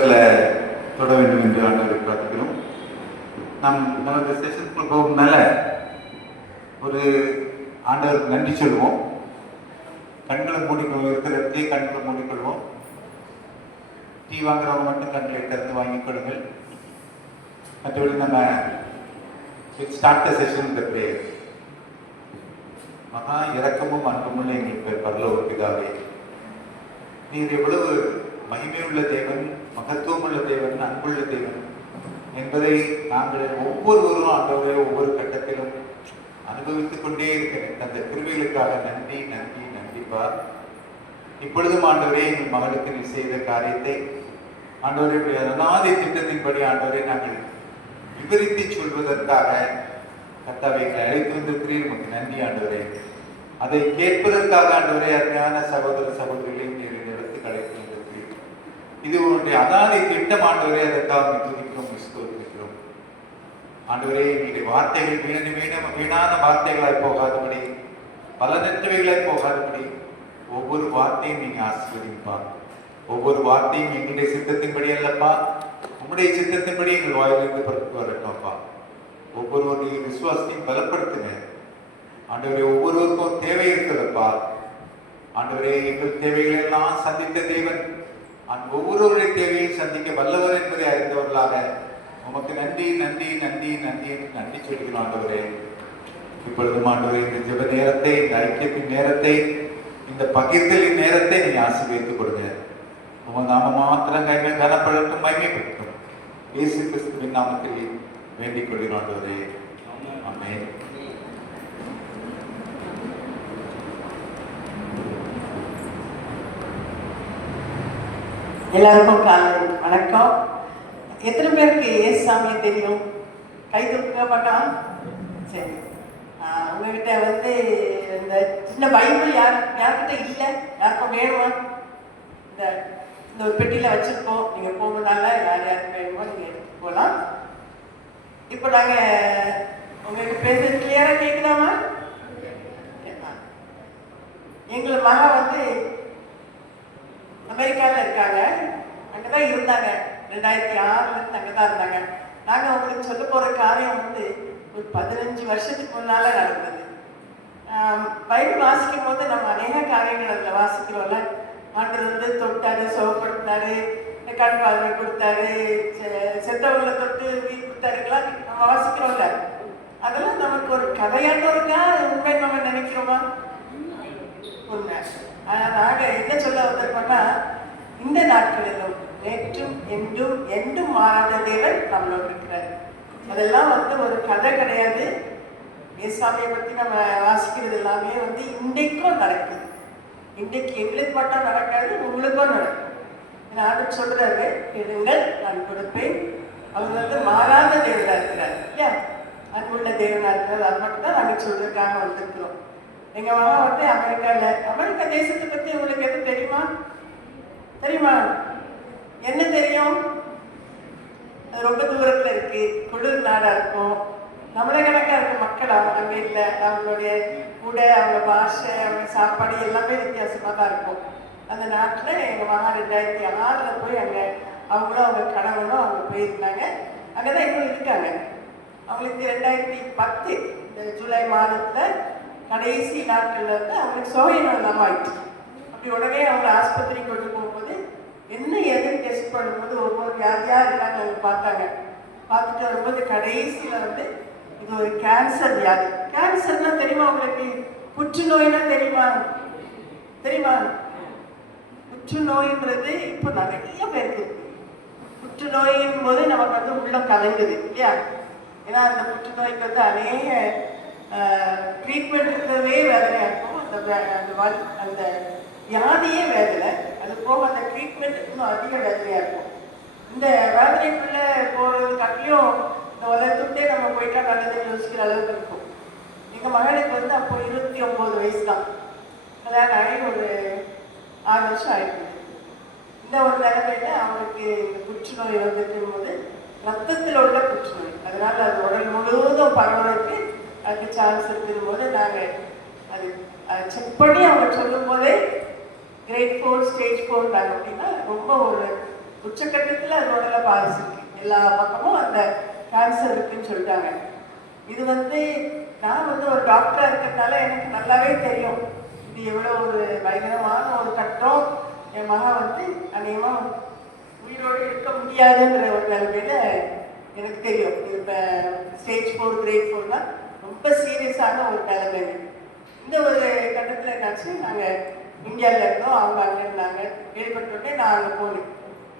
தொட வேண்டும் என்று ஆண்டவரை பிரார்த்திக்கிறோம். நமது செஷனுக்குள் போகும்னால ஒரு ஆண்டவருக்கு நன்றி சொல்லுவோம். கண்களை மூடிக்கொள்வோம், இருக்கிற இடத்தையே கண்களை மூடிக்கொள்வோம். டீ வாங்குறவங்க மட்டும் கண்களை திறந்து வாங்கிக் கொள்ளுங்கள். மற்றபடி நம்ம start the session with prayer. மகா இரக்கமும் அன்புமுள்ள எங்களுக்கு பரலோக பிதாவே, நீர் எவ்வளவு மகிமையுள்ள தேவன், மகத்துவமுள்ள தேவன், அன்புள்ள தேவன் என்பதை நாங்கள் ஒவ்வொருவரும் ஆண்டவரே ஒவ்வொரு கட்டத்திலும் அனுபவித்துக் கொண்டே இருக்கிறேன். அந்த கிருபைகளுக்காக நன்றி நன்றி நன்றிப்பா. இப்பொழுதும் ஆண்டவரே எங்கள் மகளுக்கு நீ செய்த காரியத்தை ஆண்டவரே அநாதி திட்டத்தின்படி ஆண்டவரை நாங்கள் விவரித்து சொல்வதற்காக கர்த்தாவை அழைத்து வந்திருக்கிறீர். நமக்கு நன்றி ஆண்டவரே. அதை கேட்பதற்காக ஆண்டவரே அருமையான சகோதர சகோதரிகளையும் நீர் எடுத்து அழைத்து வந்திருக்கிறீர். இது உன்னுடைய அநாதி திட்டம் ஆண்டவரே. அதற்காக துதிக்கிறோம், விசுவாசிக்கிறோம் ஆண்டவரே. எங்களுடைய வார்த்தைகள் வீணான வார்த்தைகளாய் போகாதபடி, பலனற்றவைகளாய் போகாதபடி ஒவ்வொரு வார்த்தையும் நீங்க ஆசீர்வதிப்பா. ஒவ்வொரு வார்த்தையும் எங்களுடைய சித்தத்தின்படி அல்லப்பா, உங்களுடைய சித்தத்தின்படி எங்கள் வாயிலிருந்து பிறகு வரட்டும்ப்பா. ஒவ்வொருவருடைய விசுவாசத்தையும் பலப்படுத்துங்க ஆண்டவரே. ஒவ்வொருவருக்கும் தேவை இருக்கிறதப்பா ஆண்டவரே. எங்கள் தேவைகளை எல்லாம் சந்தித்த தேவன் ஒவ்வொருவருடைய தேவையை சந்திக்க வல்லவர் என்பதை அறிந்தவர்களாக உமக்கு நன்றி நன்றி நன்றி நன்றி நன்றி சொல்கிறோம் ஆண்டவரே. இப்பொழுதும் ஆண்டவரே இந்த ஜெப நேரத்தை, இந்த ஐக்கியத்தின் நேரத்தை, இந்த பகிர்தலின் நேரத்தை நீங்க ஆசீர்வதித்துக் கொடுங்க. உங்க நாம மாத்திரம் கைமை கனப்படட்டும், மகிமைப்படுத்தும். இயேசு கிறிஸ்துவின் நாமத்தில் வேண்டிக் கொள்கிறோம் ஆண்டவரே. ஆமென். எல்லாருக்கும் காலை வணக்கம். எத்தனை பேருக்கு ஏசாமி தெரியும்? கை தூக்க மாட்டான். சரி, உங்ககிட்ட இந்த சின்ன பைபிள் யார்கிட்ட இல்லை? யாருக்கும் வேணுமா? இந்த ஒரு பெட்டியில் வச்சுருக்கோம். நீங்கள் போகும்போதால யார் யாருக்கு வேணுமோ நீங்கள் எடுத்துட்டு போகலாம். இப்போ நாங்கள் உங்களுக்கு பேசுறது கிளியராக கேட்குதாமா? எங்கள் மகா அமெரிக்காவில் இருக்காங்க. அங்கே தான் இருந்தாங்க. 2006 அங்கே தான் இருந்தாங்க. நாங்கள் உங்களுக்கு சொல்ல போகிற காரியம் ஒரு 15 வருஷத்துக்கு முன்னால் நடந்தது. பைபிள் வாசிக்கும் போது நம்ம அநேக காரியங்கள் அதில் வாசிக்கிறோம்ல. ஆண்டவர் தொட்டாரு, சுகப்படுத்தினாரு, கண் பார்வை கொடுத்தாரு, செத்தவங்களை தொட்டு உயிர் கொடுத்தாருக்கெல்லாம் நம்ம வாசிக்கிறோம்ல. அதெல்லாம் நமக்கு ஒரு கதையாட்டம் இருக்கா? உண்மை நம்ம நினைக்கிறோமா? உண்மை. நாங்கள் என்ன சொல்ல வந்திருக்கோம்னா, இந்த நாட்களிலும் நேற்றும் என்றும் என்றும் மாறாத தேவன் நம்மளோட இருக்கிறார். அதெல்லாம் ஒரு கதை கிடையாது. ஏசாமியை பற்றி நம்ம வாசிக்கிறது எல்லாமே இன்றைக்கும் நடக்குது. இன்றைக்கு எங்களுக்கு மட்டும் நடக்காது, உங்களுக்கும் நடக்கும். நான் சொல்றாரு, கேளுங்கள் நான் கொடுப்பேன். அவர் மாறாத தேவனா இருக்கிறார் இல்லையா? அன்புள்ள தேவனா இருக்கிறார். அது மட்டும் தான் நாங்கள் சொல்றதுக்காக வந்திருக்கிறோம். எங்க மாமா அமெரிக்கா தேசத்தை பத்தி உங்களுக்கு எது தெரியுமா? தெரியுமா? என்ன தெரியும்? அது ரொம்ப தூரத்துல இருக்கு, குளிர் நாடா இருக்கும், நம்மளே கணக்கா இருக்கு. மக்கள் அங்கே இல்லை. அவங்களுடைய உடை, அவங்க பாஷை, அவங்க சாப்பாடு எல்லாமே வித்தியாசமா தான் இருக்கும். அந்த நாட்டில் எங்க மகா 2006 போய் அங்கே அவங்களும் அவங்க கணவனும் அவங்க போயிருந்தாங்க. அங்கேதான் இன்னும் இருக்காங்க. அவங்களுக்கு 2010 இந்த ஜூலை மாதத்துல கடைசி நாட்கள்ல அவங்களுக்கு சோகனம் இல்லாமல் ஆயிடுச்சு. அப்படி உடனே அவங்க ஆஸ்பத்திரிக்கு கொண்டு போகும்போது என்ன எதுன்னு டெஸ்ட் பண்ணும்போது ஒவ்வொரு வியாதியாக இருக்காங்க அவங்க பார்த்தாங்க. பார்த்துட்டு வரும்போது கடைசியில் இது ஒரு கேன்சர் வியாதி. கேன்சர்னா தெரியுமா உங்களுக்கு? புற்றுநோய்னா தெரியுமா? தெரியுமா? புற்றுநோய்ன்றது இப்போ நிறைய பேருக்கு. புற்றுநோயின் போது நமக்கு உள்ளம் கலங்குது இல்லையா? ஏன்னா அந்த புற்றுநோய்க்கு அநேக ட்ரீட்மெண்ட் இருக்கிறதே வேதனையாக இருக்கும். அந்த வியாதியே வேதனை, அது போக அந்த ட்ரீட்மெண்ட் இன்னும் அதிக வேதனையாக இருக்கும். இந்த வேதனைக்குள்ளே போகிறது காட்டிலையும் இந்த உலகத்துட்டே நம்ம போயிட்டா நல்லதுன்னு யோசிக்கிற அளவுக்கு இருக்கும். எங்கள் மகளுக்கு அப்போ 29 வயசு தான். கல்யாணம் ஆகி ஒரு 6 வருஷம் ஆயிடுச்சு. இந்த ஒரு நிலைமையில அவங்களுக்கு இந்த புற்றுநோய் வந்துருக்கும் போது ரத்தத்தில் உள்ள புற்றுநோய், அதனால அது உடல் முழுவதும் பரவறதுக்கு அதுக்கு சான்ஸ் இருக்கும் போது நாங்கள் அது செக் பண்ணி அவங்க சொல்லும் போதே கிரேட் 4 ஸ்டேஜ் 4 அப்படின்னா ரொம்ப ஒரு உச்சக்கட்டத்தில் அது உடலை பாதிச்சிருக்கு. எல்லா பக்கமும் அந்த கேன்சர் இருக்குன்னு சொல்லிட்டாங்க. இது வந்து நான் வந்து ஒரு டாக்டராக இருக்கிறதுனால எனக்கு நல்லாவே தெரியும் இது எவ்வளோ ஒரு பயங்கரமான ஒரு கட்டம். என் மகன் வந்து அநேகமாக உயிரோடு இருக்க முடியாதுன்ற ஒரு நிலைமையில எனக்கு தெரியும். இது இப்போ ஸ்டேஜ் 4 கிரேட் 4 தான் ரொம்ப சீரியஸான ஒரு நிலைமை. இந்த ஒரு கட்டத்தில் என்னாச்சு, நாங்கள் இந்தியாவில் இருந்தோம், அவங்க அங்கே இருந்தாங்க. கேள்விப்பட்டோடனே நான் அங்கே போனேன்.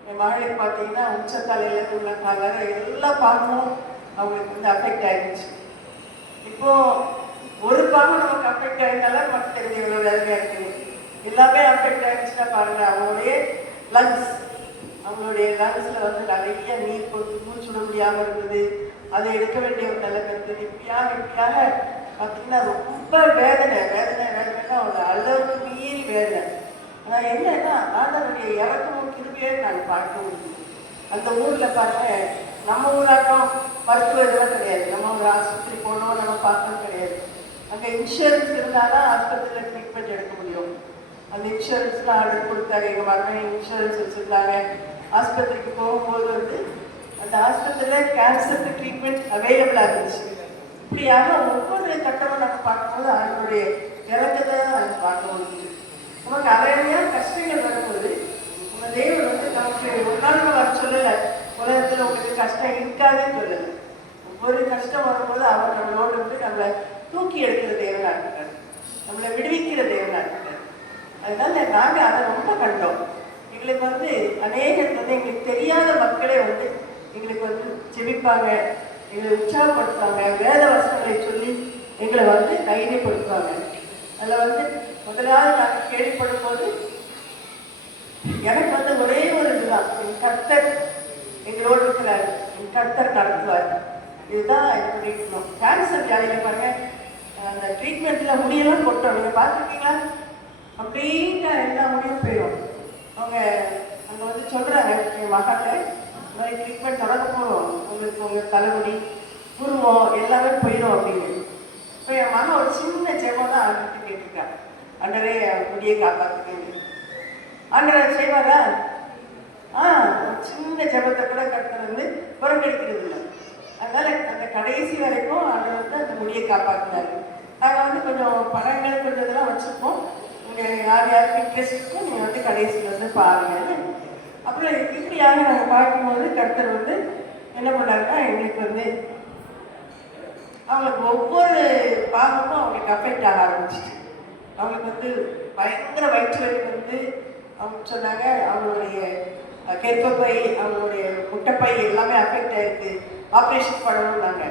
என் மகளுக்கு பார்த்தீங்கன்னா உச்சத்தலையிலேருந்து உள்ள கால எல்லா பாகமும் அவங்களுக்கு வந்து அஃபெக்ட் ஆகிடுச்சு. இப்போது ஒரு பாகம் நமக்கு அஃபெக்ட் ஆகிட்டாலும் நமக்கு தெரிஞ்ச எவ்வளோ வேலையாக இருக்குது. எல்லாமே அஃபெக்ட் ஆகிடுச்சுன்னா பாருங்கள், அவங்களுடைய லங்ஸில் வந்து நிறைய நீர் கொண்டு மூச்சு விட முடியாமல் இருந்தது. அதை எடுக்க வேண்டிய ஒரு நிலைமை இருந்தது. இப்படியாக பார்த்தீங்கன்னா ரொம்ப வேதனைன்னா ஒரு அளவுக்கு மீறி வேதனை. ஆனால் என்னன்னா ஆண்டவருடைய இறக்கமும் கிருபையை நாங்கள் பார்க்க முடியும். அந்த ஊரில் பாருங்க, நம்ம ஊராட்டம் மருத்துவ இதெல்லாம் கிடையாது. நம்ம ஒரு ஆஸ்பத்திரி போனோம், நம்ம பார்க்கணும் கிடையாது. அங்கே இன்சூரன்ஸ் இருந்தால் தான் ஆஸ்பத்திரியில் ட்ரீட்மெண்ட் எடுக்க முடியும். அந்த இன்சூரன்ஸ்லாம் ஆர்டர் கொடுத்தாங்க. எங்கள் மகன் இன்சூரன்ஸ் வச்சுருந்தாங்க. ஆஸ்பத்திரிக்கு போகும்போது வந்து அந்த ஆஸ்பத்திரியில் கேன்சருக்கு ட்ரீட்மெண்ட் அவைலபிளாக இருந்துச்சு. இப்படியாக ஒவ்வொரு கட்டமும் நம்ம பார்க்கும்போது அவங்களுடைய இறக்கத்தை தான் நம்ம பார்க்க முடியுது. நமக்கு அலையாக கஷ்டங்கள் வரும்போது நம்ம தேவன் வந்து நமக்கு ஒரு நாள் வர சொல்லலை, உலகத்தில் உங்களுக்கு கஷ்டம் இருக்காதுன்னு சொல்லலை. ஒவ்வொரு கஷ்டம் வரும்போது அவர் நம்மளோடு வந்து நம்மளை தூக்கி எடுக்கிற தேவனாக இருக்கிறார், நம்மளை விடுவிக்கிற தேவனாக இருக்கிறார். அதனால நாங்கள் அதை ரொம்ப கண்டோம். எங்களுக்கு வந்து அநேகர் வந்து எங்களுக்கு தெரியாத மக்களே வந்து எங்களுக்கு வந்து ஜெபிப்பாங்க, எங்களை உற்சாகப்படுத்துவாங்க, வேத வசனங்களை சொல்லி எங்களை வந்து தைரியப்படுத்துவாங்க. அதில் வந்து முதலாவது நாங்கள் கேள்விப்படும் போது எனக்கு வந்து ஒரே ஒரு இதுதான், என் கர்த்தர் எங்களோடு இருக்கிறார், என் கர்த்தர் நடத்துவார். இதுதான் என்னுடைய கேன்சர் வியாதியில் பாருங்க, அந்த ட்ரீட்மெண்ட்டில் முடியெல்லாம் போட்டோம். நீங்கள் பார்த்துருக்கீங்களா? அப்படின்னா எல்லா முடியும் போயிடும். அவங்க அங்கே வந்து சொல்கிறாங்க, என் மகாட்ட இந்த மாதிரி ட்ரீட்மெண்ட் தொடங்க போகிறோம், உங்களுக்கு உங்கள் தலைமுடி புருவம் எல்லாமே போயிடும் அப்படின்னு. இப்போ என் மகன் ஒரு சின்ன ஜெபம் தான் ஆண்டுட்டு கேட்டிருக்காங்க, ஆண்டரே முடியை காப்பாற்றுக்கேன். ஆண்டரை செய்வாரா? ஒரு சின்ன ஜெபத்தை கூட கர்த்தர் வந்து புறக்கணிக்கிறது இல்லை. அதனால அந்த கடைசி வரைக்கும் ஆண்டவர் வந்து அந்த முடியை காப்பாற்றினார். நாங்கள் வந்து கொஞ்சம் படங்கள் கொஞ்சம் இதெல்லாம் வச்சுருப்போம். நீங்கள் யார் யாருக்கு இன்ட்ரெஸ்ட் இருக்கோ நீங்கள் வந்து கடைசியில் வந்து பாருங்கள். அப்புறம் இப்படியாக நாங்கள் பார்க்கும்போது கர்த்தர் வந்து என்ன பண்ணாருன்னா, எங்களுக்கு வந்து அவங்களுக்கு ஒவ்வொரு பாகமும் அவங்களுக்கு அஃபெக்ட் ஆக ஆரம்பிச்சிச்சு. அவங்களுக்கு வந்து பயங்கர வயிற்று வலி வந்து அவங்க சொன்னாங்க, அவங்களுடைய கர்ப்பப்பை, அவங்களுடைய முட்டைப்பை எல்லாமே அஃபெக்ட் ஆகிருக்கு, ஆப்ரேஷன் பண்ணணும்னாங்க.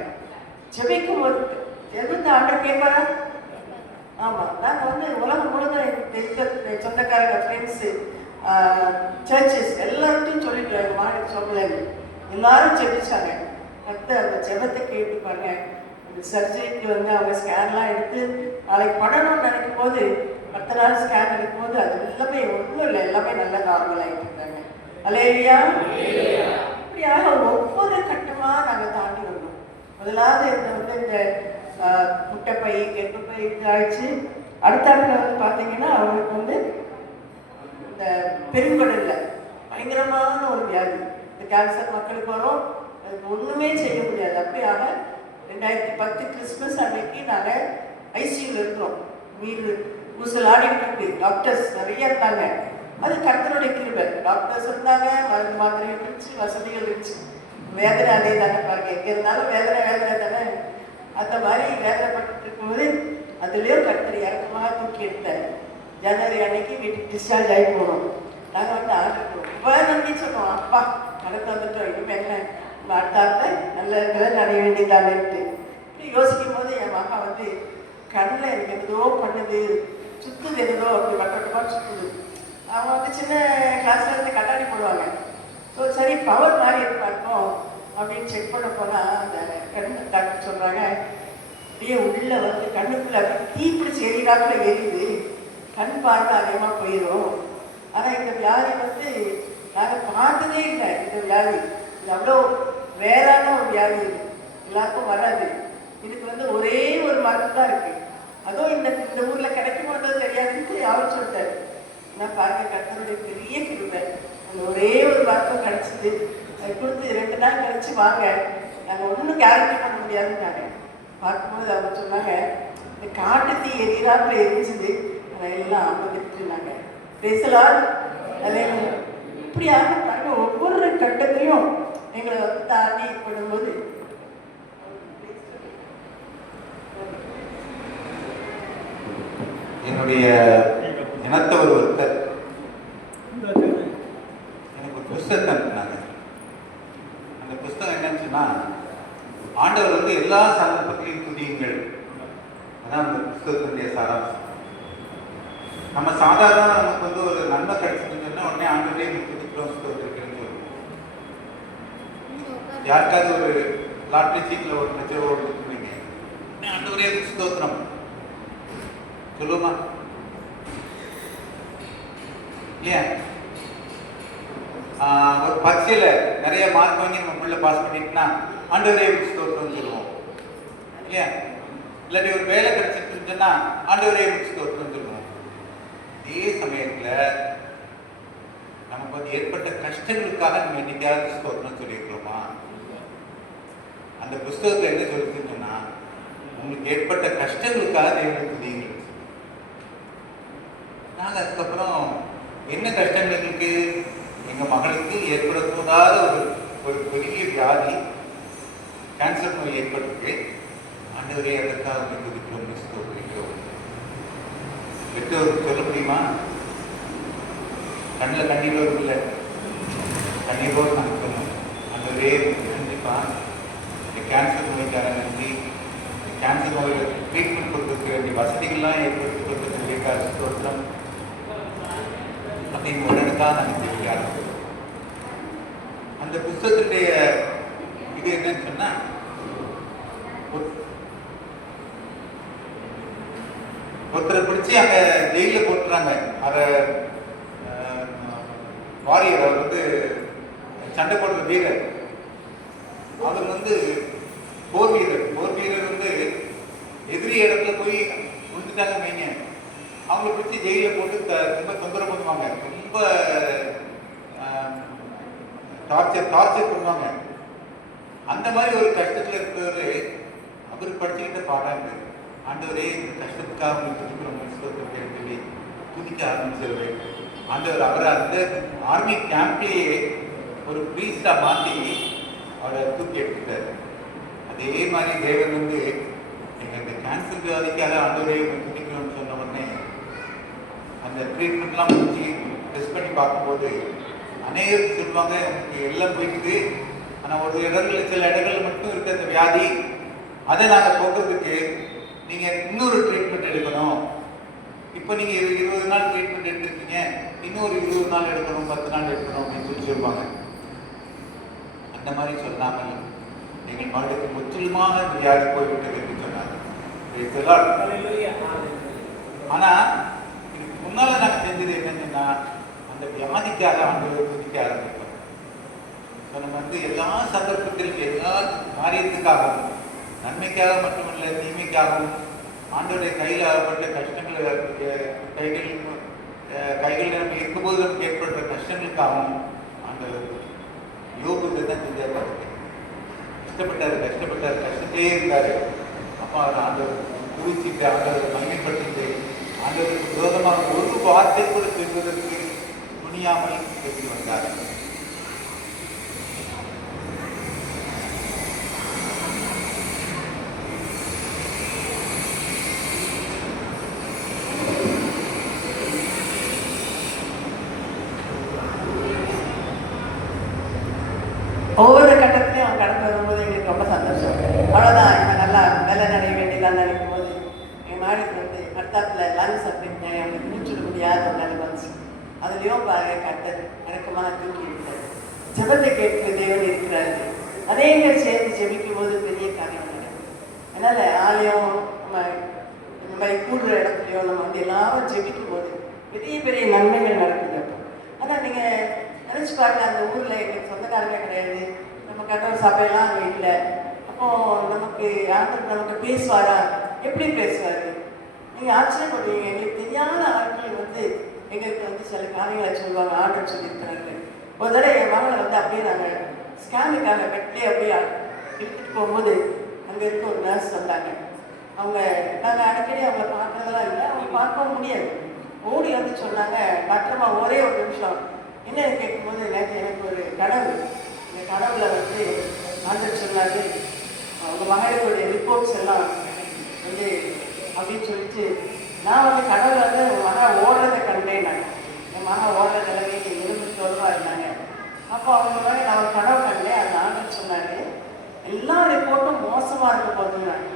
ஜெபிக்கும் போது எந்த ஆண்டர் கேட்பாரா? ஆமாம், நாங்கள் வந்து உலகம் முழுக்க தெரிந்த சொந்தக்காரங்க, ஃப்ரெண்ட்ஸு, சர்ச்சஸ் எல்லார்ட்டையும் சொல்லிட்டு மாநில சொல்லலைங்க, எல்லாரும் ஜெபிச்சாங்க. அடுத்து அந்த ஜெபத்தை கேட்டு பாருங்க. அந்த சர்ஜரிக்கு வந்து அவங்க ஸ்கேன்லாம் எடுத்து நாளைக்கு பண்ணணும்னு நினைக்கும் போது 10 நாள் ஸ்கேன் எடுக்கும்போது அது எல்லாமே ஒன்றும் இல்லை, எல்லாமே நல்லா நார்மல் ஆகிட்டு இருக்காங்க. அல்லேலூயா. இப்படியாக ஒவ்வொரு கட்டமாக நாங்கள் தாண்டி வந்தோம். முதலாவது இந்த முட்டைப்பை கர்ப்பப்பை இதாகிடுச்சு. அடுத்தாப்புல வந்து பார்த்தீங்கன்னா அவங்களுக்கு வந்து இந்த பெருங்குடலில் பயங்கரமான ஒரு வியாதி. இந்த கேன்சர் மக்களுக்கு வரும், அதுக்கு ஒன்றுமே செய்ய முடியாது. அப்படியாக 2010 கிறிஸ்மஸ் அன்னைக்கு நாங்கள் ஐசியூவில் இருக்கிறோம். வீடு ஊசல் ஆடிட்டு இருக்கு. டாக்டர்ஸ் நிறைய இருந்தாங்க. அது கர்த்தருடைய கிருபை. டாக்டர்ஸ் இருந்தாங்க, மருந்து மாத்திரை இருந்துச்சு, வசதிகள் இருந்துச்சு. வேதனை அதே தானே பாருங்க, எங்கே இருந்தாலும் வேதனை தானே. அந்த மாதிரி வேதனைப்பட்டு இருக்கும்போது அதுலேயும் கர்த்தர் இறக்கமாக தூக்கி எடுத்தார். ஜனவரி அன்னைக்கு வீட்டுக்கு டிஸ்சார்ஜ் ஆகி போகிறோம். நாங்கள் வந்து ஆண்டுக்கிறோம், ரொம்ப நன்றி சொன்னோம். அப்பா நடந்து வந்துட்டோம், இனிமேல் என்ன அடுத்தாத்த நல்ல கலர் அடைய வேண்டியதானேன்ட்டு யோசிக்கும் போது என் மகா வந்து கண்ணில் எனக்கு எதோ பண்ணுது, சுற்றுது, எதோ அப்படி வட்டமாக சுற்றுது. அவங்க வந்து சின்ன கிளாஸ்ல இருந்து கண்ணாடி போடுவாங்க. ஸோ சரி பவர் மாதிரி இருப்பாருக்கும் அப்படின்னு செக் பண்ண போனால் அந்த கண் டாக்டர் சொல்கிறாங்க, அப்படியே உள்ளே வந்து கண்ணுக்குள்ளே தீப்பிடிச்சு எரிடாப்புல எரியுது, கண் பார்வை அதிகமாக போயிடும். ஆனால் இந்த வியாதி வந்து நாங்கள் பார்த்ததே இல்லை. இந்த வியாதி இது அவ்வளோ வேறான ஒரு வியாதி, எல்லாருக்கும் வராது. இதுக்கு வந்து ஒரே ஒரு மருந்து தான் இருக்குது, அதுவும் இந்த ஊரில் கிடைக்க மாட்டது தெரியாதுன்னு அவர் சொல்லிட்டாரு. நான் பாருங்க கர்த்தருடைய பெரிய கிருபை. அந்த ஒரே ஒரு வார்த்தை கிடச்சிது. அது கொடுத்து 2 நாள் கழிச்சு வாங்க, நாங்கள் ஒன்றும் கேரண்டி பண்ண முடியாதுன்னாங்க. பார்க்கும்போது அவங்க சொன்னாங்க, இந்த காட்டு தீ எதிராப்பில் எரிஞ்சுது, அதை எல்லாம் அமர்ந்துட்டுனாங்க. பேசலாம் இப்படியாக பாருங்க, ஒவ்வொரு கட்டத்தையும் எங்களை வந்து தாண்டி படும்போது என்னுடைய இனத்தவர் ஒருத்தர் எனக்கு ஒரு புஸ்தகத்தை அனுப்பினாங்க. அந்த புஸ்தகம் என்னன்னு சொன்னா, ஆண்டவர் வந்து எல்லா சந்தர்ப்பத்திலையும் துதியுங்கள். அதான் அந்த புஸ்தகத்தினுடைய சாராம்சம். நம்ம சாதாரண நமக்கு வந்து ஒரு நன்மை கிடைச்சிருந்ததுன்னா உடனே ஆண்டவரே துதிக்கிறோம் ஸ்தோத்திரிக்கிறோம்னு சொல்லுவோம். யாருக்காவது ஒரு லாட்ரி சீட்ல ஒரு லட்சம் ரூபா கொடுத்துருவீங்க, உடனே ஆண்டவரே ஸ்தோத்திரம் சொல்லுமா இல்லையா? ஒரு பரீட்சையில நிறைய மார்க் வாங்கி நம்ம பிள்ளை பாஸ் பண்ணிட்டுனா ஆண்டவரே ஸ்தோத்திரம் சொல்லுவோம் இல்லையா? இல்லாட்டி ஒரு வேலை கிடைச்சிட்டு இருந்துச்சுன்னா ஆண்டவரே ஸ்தோத்திரம் சொல்லுவோம். அதே சமயத்துல நமக்கு வந்து ஏற்பட்ட கஷ்டங்களுக்காக நம்ம என்னைக்காவது ஸ்தோத்திரம் சொல்லியிருக்கிறோமா? அந்த புஸ்தகத்துல என்ன சொல்லிச்சுன்னு சொன்னா, உங்களுக்கு ஏற்பட்ட கஷ்டங்களுக்காக தேவனுக்கு துதியுங்கள். நாங்கள் அதுக்கப்புறம் என்ன கஷ்டங்கள் எங்களுக்கு, எங்க மகளுக்கு ஏற்படக்கூடாத ஒரு பெரிய வியாதி, கேன்சர் நோய் ஏற்பட்டிருக்கு. ஆண்டவரே அதற்காக துதிக்கிறோம் ஸ்தோத்திரிக்கிறோம். பெற்றோருக்கு சொல்ல முடியுமா? கண்ணில் கண்ணீரோடு இல்லை, கண்ணீரோடு நாங்கள் சொல்லணும், ஆண்டவரே கண்டிப்பா இந்த கேன்சர் நோய்க்கார நன்றி, கேன்சர் நோயில் ட்ரீட்மெண்ட் கொடுத்துருக்க வேண்டிய வசதிகள்லாம் ஏற்படுத்தி கொடுத்துருக்க ஸ்தோத்திரம் அப்படின்னு உடனுக்காக நாங்கள் தெரிவிக்க ஆரம்பிச்சோம். அந்த புத்தகத்தினுடைய இது என்னன்னு சொன்னா, ஒருத்தரை பிடிச்சி அங்க ஜெயில போட்டுறாங்க. அதை வாரியர், அவர் வந்து சண்டை போடுற வீரர், அவர் வந்து போர் வீரர் வந்து எதிரி இடத்துல போய் விழுந்துட்டாங்க வைங்க, அவங்களை பிடிச்சி ஜெயில போட்டு ரொம்ப தொந்தரவு பண்ணுவாங்க, ரொம்ப டார்ச்சர் பண்ணுவாங்க. அந்த மாதிரி ஒரு கஷ்டத்துல இருக்கிறவரு அவர் படிச்சுக்கிட்ட பாடாங்க, ஆண்டவரே இந்த கஷ்டத்துக்காக உங்களுக்கு துதிக்கிறோம் சொல்லி துதிக்க ஆரம்பிச்சிருவே. ஆண்டவர் அவரை அந்த ஆர்மி கேம்ப்லேயே ஒரு ப்ரீஸ்டா மாற்றி அவரை தூக்கி எடுத்துட்டார். அதே மாதிரி தேவன் வந்து எங்கள் இந்த கேன்சர் வியாதிக்காக ஆண்டவரே துதிக்கிறோம்னு சொன்ன உடனே அந்த ட்ரீட்மெண்ட்லாம் முடிச்சு டெஸ்ட் பண்ணி பார்க்கும்போது அநேகருக்கு சொல்லுவாங்க, உங்களுக்கு எல்லாம் போயிடுது, ஆனால் ஒரு இடங்களில் சில இடங்களில் மட்டும் இருக்க அந்த வியாதி, அதை நாங்கள் போக்குறதுக்கு நீங்கள் இன்னொரு ட்ரீட்மெண்ட் எடுக்கணும். இப்போ நீங்கள் 20 நாள் ட்ரீட்மெண்ட் எடுத்துருக்கீங்க, இன்னொரு 20 நாள் எடுக்கணும், 10 நாள் எடுக்கணும் அப்படின்னு சொல்லுவாங்க. அந்த மாதிரி சொல்லாமல் எங்கள் மகளுக்கு முற்றிலுமாக வியாதி போய்விட்டது என்று சொன்னாங்க. ஆனால் இதுக்கு முன்னால் நாங்கள் செஞ்சது என்னன்னா, அந்த வியாதிக்காக ஆண்டவரை துதிக்க ஆரம்பித்தோம். நம்ம வந்து எல்லா சந்தர்ப்பத்திலும் எல்லா காரியத்துக்காகவும், நன்மைக்காக மட்டுமல்ல தீமைக்காகவும், ஆண்டவருடைய கையில் ஆகப்பட்ட கஷ்டங்கள் கைகளில் நம்ம இருக்கும்போது நமக்கு ஏற்பட்ட கஷ்டங்களுக்காகவும் ஆண்டவர் யோகுக்கு தான் செஞ்சார். கஷ்டப்பட்டார், கஷ்டத்திலே இருந்தார். அப்போ அவர் ஆண்டவர் குறிச்சிட்டு, ஆண்டவர் மகிமைப்படுத்திட்டு, ஆண்டவருக்கு விரோதமாக ஒரு வார்த்தை கூட சொல்வதற்கு துணியாமல் பேசி வந்தார். ஒவ்வொரு கட்டத்திலையும் அவன் கடந்து வரும்போது எங்களுக்கு ரொம்ப சந்தோஷம். அவ்வளோதான், இவன் நல்லா வேலை நடைய வேண்டியதான் நினைக்கும் போது என் மாடிக்கு வந்து கட்டாத்தில் லங்ஸ் அப்படின்னு அவனுக்கு மூச்சுட முடியாத ஒரு நிலை வந்துச்சு. அதுலேயும் பாருங்க கட்டது எனக்குமா தூக்கி விட்டார். ஜெபத்தை கேட்கிற தேவன் இருக்கிறாரு. அதே எங்கள் சேர்ந்து ஜெபிக்கும் போது பெரிய காரியம் நடக்கும். அதனால் ஆலயம் நம்ம இந்த மாதிரி கூடுற இடத்துலையோ நம்ம வந்து எல்லாரும் ஜெபிக்கும் போது பெரிய பெரிய நன்மைகள் நடக்குது. ஆனால் நீங்கள் நினச்சி பாருங்க, அந்த ஊரில் எங்களுக்கு சொந்தக்காரங்க கிடையாது, நம்ம கட்டோர் சபையெல்லாம் அங்கே இல்லை. அப்போது நமக்கு ஆண்டவர் நமக்கு பேசுவாரா? எப்படி பேசுவார்? நீங்கள் ஆச்சரியப்படுவீங்க. எங்களுக்கு தெரியாத ஆட்கள் வந்து எங்களுக்கு வந்து சில காரியங்களை சொல்லுவாங்க. ஆண்டவர் சொல்லியிருக்கிறாங்க, ஒரு தடவை என் மகளை வந்து அப்படியே நாங்கள் ஸ்கேனுக்காக பெட்லேயே அப்படியே இழுத்துட்டு போகும்போது அங்கே இருக்க ஒரு நர்ஸ் வந்தாங்க. அவங்க நாங்கள் அடிக்கடி அவங்கள பார்க்கறதெல்லாம் இல்லை, அவங்க பார்க்கவும் முடியாது. ஓடி வந்து சொன்னாங்க, டாக்டர்மா ஒரே ஒரு நிமிஷம் என்னன்னு கேட்கும்போது நேற்று எனக்கு ஒரு கனவு, இந்த கனவுல வந்து ஆண்டவர் சொன்னாரு அவங்க மகளுடைய ரிப்போர்ட்ஸ் எல்லாம் வந்து அப்படின்னு சொல்லிட்டு நான் வந்து கனவுல வந்து மகன் ஓடுறதை கண்டேன். நான் என் மகன் ஓடுற நிலைமைக்கு எலும்புத்தோடுவா இருந்தாங்க. அப்போ அவங்க மாதிரி நான் ஒரு கனவு கண்டேன். அந்த ஆண்டவர் சொன்னாரு எல்லா ரிப்போர்ட்டும் மோசமாக இருக்க போதுன்னாங்க.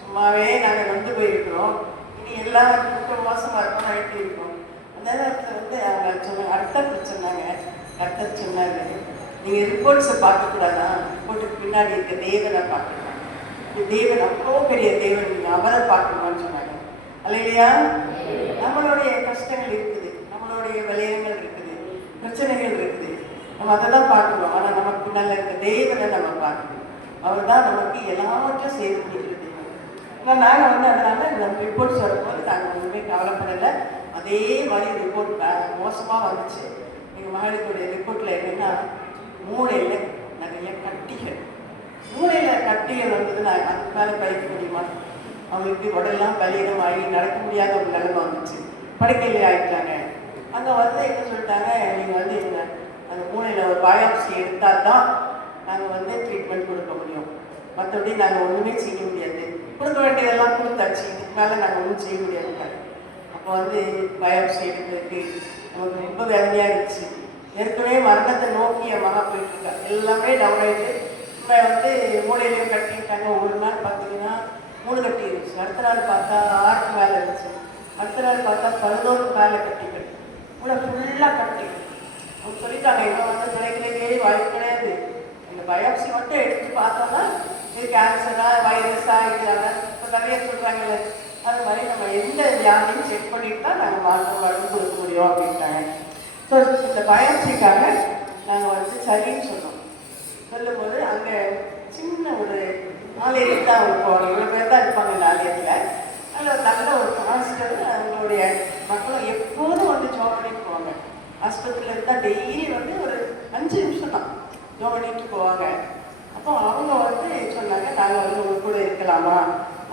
சும்மாவே நாங்கள் வந்து போயிருக்கிறோம், இனி எல்லா ரிப்போர்ட்டும் மோசமாக இருக்கணும் ஆகிட்டு இருக்கோம். அந்த நேரத்தில் வந்து அவங்க சொன்னாங்க, அர்த்தத்தை சொன்னாங்க. அர்த்தம் சொன்னாரு, நீங்கள் ரிப்போர்ட்ஸை பார்க்கக்கூடாதா, ரிப்போர்ட்டுக்கு பின்னாடி இருக்க தேவனை பார்க்கணும். தேவன் அவ்வளோ பெரிய தேவன், நீங்கள் அவரை பார்க்கணுமான்னு சொன்னாங்க. அல்லையா? நம்மளுடைய கஷ்டங்கள் இருக்குது, நம்மளுடைய விளையங்கள் இருக்குது, பிரச்சனைகள் இருக்குது, நம்ம அதை தான் பார்க்கணும். ஆனால் நமக்கு பின்னால் இருக்க தேவனை நம்ம பார்க்கணும். அவர் தான் நமக்கு எல்லாவற்றையும் செய்து முடிக்கிறது. ஆனால் நாங்கள் வந்து அதனால் இந்த ரிப்போர்ட்ஸ் வரும்போது நாங்கள் ஒன்றுமே கவலைப்படலை. அதே மாதிரி ரிப்போர்ட் மோசமாக வந்துச்சு. எங்கள் மகளுடைய ரிப்போர்ட்டில் என்னென்னா மூளையில் நிறைய கட்டிகள், மூளையில் கட்டிகள் வந்ததுன்னா அதுக்கு மேலே கழிக்க முடியுமா? அவங்களுக்கு உடலாம் பலியிடம் ஆகி நடக்க முடியாத ஒரு நிலைமை வந்துச்சு. படுக்கையிலே ஆகிட்டாங்க. அங்கே வந்து என்ன சொல்லிட்டாங்க, நீங்கள் வந்து அந்த மூளையில் ஒரு பயாப்சி எடுத்தால் தான் நாங்கள் வந்து ட்ரீட்மெண்ட் கொடுக்க முடியும், மற்றபடி நாங்கள் ஒன்றுமே செய்ய முடியாது. கொடுக்க வேண்டியதெல்லாம் கொடுத்தாச்சு, இதுக்கு மேலே நாங்கள் ஒன்றும் செய்ய முடியாது. அப்போ வந்து பயாப்சி எடுக்கிறதுக்கு நமக்கு ரொம்ப வேலையாக இருந்துச்சு. ஏற்கனவே மரணத்தை நோக்கி என் மகா போயிட்டுருக்கா, எல்லாமே டவுன் ஆகிட்டு. இப்போ வந்து மூளையிலையும் கட்டிட்டாங்க. ஒரு நாள் பார்த்தீங்கன்னா 3 கட்டி இருந்துச்சு, அடுத்த நாள் பார்த்தா 6க்கு மேலே இருந்துச்சு, அடுத்த நாள் பார்த்தா 11க்கு மேலே கட்டிகள், மூளை ஃபுல்லாக கட்டி. அவங்க சொல்லிட்டாங்க, இன்னும் வந்து பிழைக்கிறதே வாய்ப்பு கிடையாது. இந்த பயாப்சி மட்டும் எடுத்து பார்த்தோம்னா இது கேன்சரா வைரஸா இது இப்போ நிறைய சொல்கிறாங்கல்ல, அது மாதிரி நம்ம எந்த வியாதியும் செக் பண்ணிட்டு தான் நாங்கள் மருந்து கொடுக்க முடியும் அப்படின்ட்டாங்க. ஸோ இந்த பயாப்சிக்காக நாங்கள் வந்து சரின்னு சொன்னோம். சொல்லும்போது அங்கே சின்ன ஒரு ஆலயத்துக்கு தான் அவங்க போவாங்க. இவ்வளோ பேர் தான் இருப்பாங்க இந்த ஆலயத்தில். அதில் நல்ல ஒரு பாஸ்டர் அவங்களுடைய மக்களும் எப்போதும் வந்து ஜோம் பண்ணிட்டு போவாங்க. ஆஸ்பத்திரியில் இருந்தால் டெய்லி வந்து ஒரு 5 நிமிஷம் தான் ஜோம் பண்ணிட்டு போவாங்க. அப்போ அவங்க வந்து சொன்னாங்க, நாங்கள் வந்து உங்க கூட இருக்கலாமா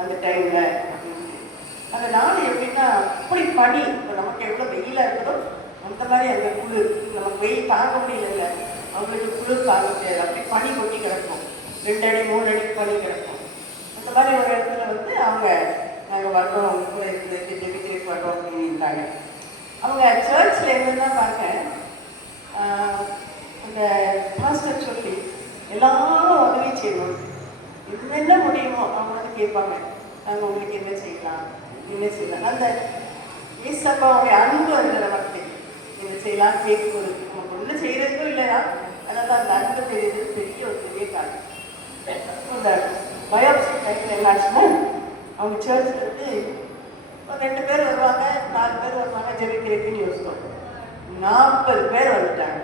அந்த டைமில் அப்படின்னு. அந்த நாள் எப்படின்னா அப்படி பனி, இப்போ நமக்கு எவ்வளோ வெயிலாக இருக்குதோ அந்த மாதிரி அந்த குளிர், நமக்கு வெயில் தாங்க முடியல, அவங்களுக்கு குளிர் தாங்க முடியாது. அப்படி பனி கொட்டி கிடக்கும், 2 அடி 3 அடிக்கு பனி கிடக்கும். அந்த மாதிரி ஒரு இடத்துல வந்து அவங்க நாங்கள் வர்றோம், அவங்க கூட இருக்கிறதுக்கு ஜெபிக்கிறதுக்கு வர்றோம் அப்படின்ட்டாங்க. அவங்க சர்ச்சில் என்னன்னா பாருங்க, இந்த பாஸ்டர் சொல்லி எல்லாரும் உதவி செய்யணும், இது என்ன முடியுமோ அவங்க வந்து கேட்பாங்க, நாங்கள் உங்களுக்கு என்ன செய்யலாம் என்ன செய்யலாம். அந்த ஏசப்பாவுடைய அன்பு அந்த நமக்கு என்ன செய்யலாம் கேட்கும்போது நமக்கு ஒன்றும் செய்கிறதுக்கும் இல்லையா, அதனால் அந்த அன்பு தெரியுது பெரிய ஒரு பெரிய காரணம். அந்த பயாப்சி டைமில் என்னாச்சுன்னா அவங்க சர்ச்சில் வந்து 2 பேர் வருவாங்க, 4 பேர் வருவாங்க ஜெபிக்கிறதுக்குன்னு யோசித்தோம். 40 பேர் வந்துட்டாங்க.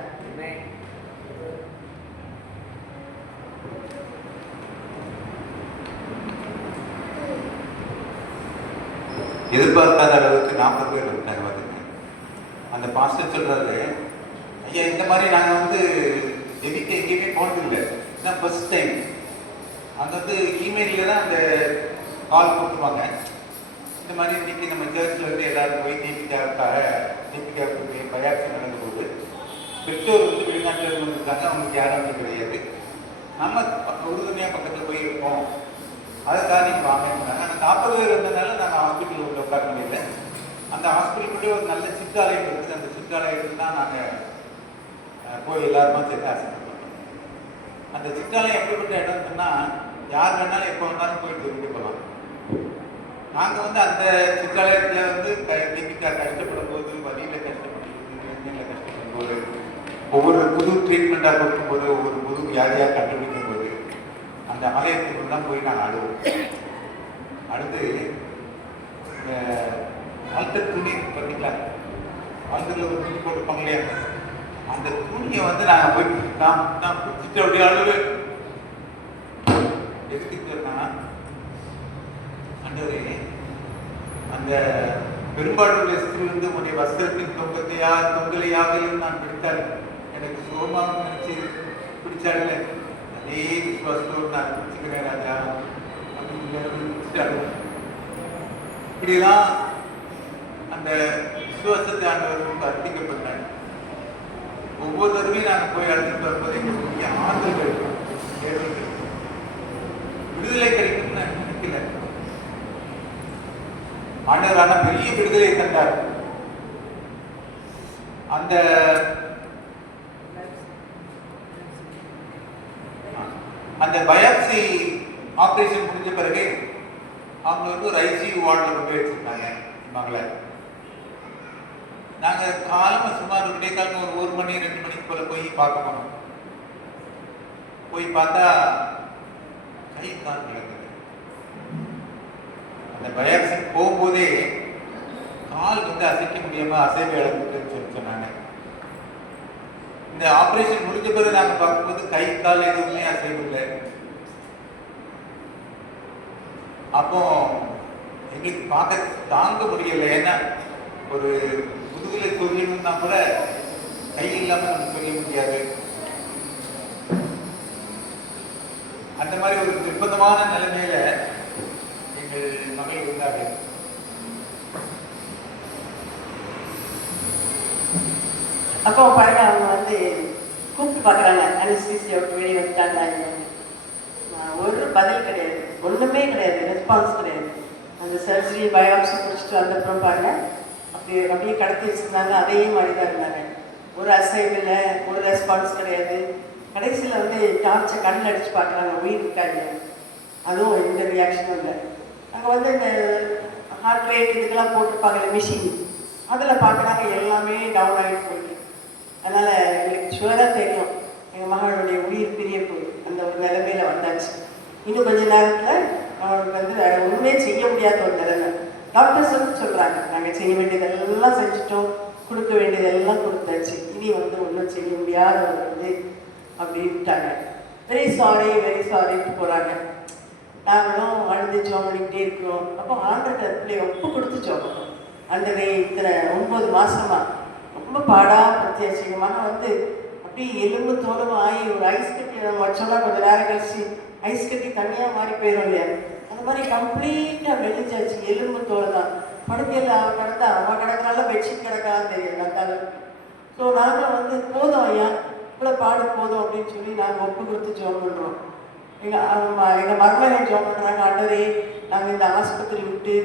எதிர்பார்க்காத அளவுக்கு 40 பேர் வந்துட்டாங்க. வந்துட்டு அந்த பாஸ்டர் சொல்றாரு, ஐயா இந்த மாதிரி நாங்கள் வந்து ஜெபிக்க எங்கேயுமே போனதில்லை, இதுதான் ஃபர்ஸ்ட் டைம். அங்கே வந்து இமெயிலில் தான் அந்த கால் கொடுத்துருவாங்க, இந்த மாதிரி இன்னைக்கு நம்ம சர்ச்சில் வந்து எல்லாரும் போய் தீபிகாவுக்கு பயாப்சி நடந்த போது பெற்றோர் வந்து வெளிநாட்டில் இருந்து வந்திருக்காங்க, அவங்களுக்கு யாரும் வந்து கிடையாது, நம்ம உறுதுணையாக பக்கத்தில் போய் இருப்போம், அதுக்காக நீங்கள் வாங்கினாங்க. அந்த 40 பேர் வந்ததுனால நாங்கள் ஹாஸ்பிட்டலில் உள்ள உட்கார முடியல. அந்த ஹாஸ்பிட்டலுக்குள்ளே ஒரு நல்ல சிற்றாலயம் இருக்குது, அந்த சிற்றாலயத்துக்கு தான் நாங்கள் போய் எல்லாருமா சேர்த்து ஆசைப்பட்டோம். அந்த சிற்றாலயம் எப்படிப்பட்ட இடம் சொன்னால் யார் வேணாலும் எப்போ வேணாலும் போய் தெரிவிட்டு போகலாம். நாங்கள் வந்து அந்த சிற்றாலயத்தில் வந்து தீபிகா கஷ்டப்படும் போது, வழியில் கஷ்டப்படும் போது, ஒவ்வொரு புது ட்ரீட்மெண்ட்டாக கொடுக்கும்போது, ஒவ்வொரு புது வியாதியாக கண்டுபிடிக்கும் போது அந்த ஆலயத்துக்கு தான் போய் நாங்கள் அழுவோம். அடுத்து இந்த ஆல்டர் துணி பார்த்தீங்களா, ஆல்டரில் ஒரு துணி போட்டுருப்பாங்க இல்லையா, அந்த துணியை வந்து நாங்கள் போய் நான் பிடிச்சிட்டு அப்படியே அழுவு. எதுக்கு ஆண்டவரே, அந்த பெரும்பாலுள்ள ஸ்திரீ வந்து உடைய வஸ்திரத்தின் தொங்கலையாகலும் நான் பிடித்தால் எனக்கு சுகமாக நினச்சி பிடிச்சாடல அதே விசுவாசத்தோடு நான் பிடிச்சிக்கிறேன் ராஜா அப்படின்னு இப்படிலாம் அந்த விசுவாசத்தை ஆண்டவர்களுக்கு அர்ப்பிக்கப்பட்டாங்க. ஒவ்வொரு தடவையும் நாங்கள் போய் அழைச்சிட்டு வரும்போது எங்களுக்கு ஆறுதல் கிடைக்கும், தேர்தல் கிடைக்கும், விடுதலை கிடைக்கும்னு நான் நினைக்கல. ஆண்டவரான பெரிய விடுதலை தந்தார். அந்த அந்த பயாப்சி ஆப்ரேஷன் முடிஞ்ச பிறகு அவங்க வந்து ஒரு ஐசியூ வார்டில் கொண்டு போய் வச்சிருந்தாங்க மகளை. நாங்கள் காலமாக சுமார் விடைக்காலம் ஒரு 1 மணி 2 மணிக்கு போல போய் பார்க்க போனோம். போய் பார்த்தா கை கால் கிடக்குது. அந்த பயாப்சி போகும்போதே கால் வந்து அசைக்க முடியாமல் அசைவு இழந்துட்டுன்னு சொல்லி சொன்னாங்க. இந்த ஆப்ரேஷன் முடிஞ்ச பிறகு நாங்கள் பார்க்கும்போது கை கால் எதுவுமே அசைவு இல்லை. அப்போ எங்களுக்கு பார்க்க தாங்க முடியல. ஏன்னா ஒரு முதுகில் சொல்லணும்னா கூட கை இல்லாமல் நம்ம சொல்ல முடியாது. அந்த மாதிரி ஒரு நிர்பந்தமான நிலைமையில எங்கள் மகள் இருந்தார்கள். அப்போ பாருங்க, அவங்க வந்து கூப்பிட்டு பார்க்குறாங்க, அனஸ்தீசியா விட்டு வெளியே வந்துட்டாங்க. ஒரு பதில் கிடையாது, ஒன்றுமே கிடையாது, ரெஸ்பான்ஸ் கிடையாது. அந்த சர்ஜரி பயாப்சி முடிச்சுட்டு வந்தப்புறம் பாருங்க அப்படியே கடத்தி வச்சுருந்தாங்க. அதே மாதிரி தான் இருந்தாங்க. ஒரு அசைவு இல்லை, ஒரு ரெஸ்பான்ஸ் கிடையாது. கடைசியில் வந்து டார்ச்சை கண்ணில் அடித்து பார்க்குறாங்க, உயிர் இருக்காங்க. அதுவும் எந்த ரியாக்ஷனும் இல்லை. அங்கே வந்து இந்த ஹார்ட் ரேட் இதுக்கெல்லாம் போட்டிருப்பாங்கல்ல மிஷின், அதில் பார்க்குறாங்க எல்லாமே டவுன் ஆகிட்டு போயிட்டு. அதனால் எங்களுக்கு ஷுவராக தெரியும் எங்கள் மகளுடைய உயிர் பிரிய போய் அந்த ஒரு நிலைமையில வந்தாச்சு. இன்னும் கொஞ்ச நேரத்தில் அவங்களுக்கு வந்து வேற ஒன்றுமே செய்ய முடியாத ஒரு நிலைமை. டாக்டர்ஸ் வந்து சொல்கிறாங்க, நாங்கள் செய்ய வேண்டியதெல்லாம் செஞ்சுட்டோம், கொடுக்க வேண்டியதெல்லாம் கொடுத்தாச்சு, இனி வந்து ஒன்றும் செய்ய முடியாத ஒரு இது அப்படின்ட்டாங்க. வெரி சாரிட்டு போகிறாங்க. நாங்களும் அழுது ஜோம் பண்ணிக்கிட்டே இருக்கிறோம். அப்போ ஆண்டர்கிட்ட பிள்ளைய ஒப்பு கொடுத்து ஜோம் பண்ணோம். ஆண்டவரே, இத்தனை 9 மாசமா ரொம்ப பாடாக பத்தியாச்சு. எங்கள் மகன் வந்து அப்படியே எலும்பு தோலும் ஆகி ஒரு ஐஸ் கட்டி நம்ம வச்சோம்னா கொஞ்சம் நேரம் கழிச்சு ஐஸ் கட்டி தனியாக மாறி போயிடும் இல்லையா, அந்த மாதிரி கம்ப்ளீட்டாக வெளிச்சாச்சு. எலும்பு தோல் தான். படுக்கையில் அவன் கிடந்தா அவன் கிடக்குனால பெட்ஷீட் கிடக்கான்னு தெரியும் அந்த அளவுக்கு. ஸோ நாங்கள் வந்து போதும் ஐயா, இவ்வளோ பாடு போதும் அப்படின்னு சொல்லி நாங்கள் ஒப்பு கொடுத்து ஜோம் பண்ணுறோம். எங்கள் மருமகன் ஜோம் பண்ணுறாங்க, ஆண்டவரே நாங்கள் இந்த ஆஸ்பத்திரி விட்டு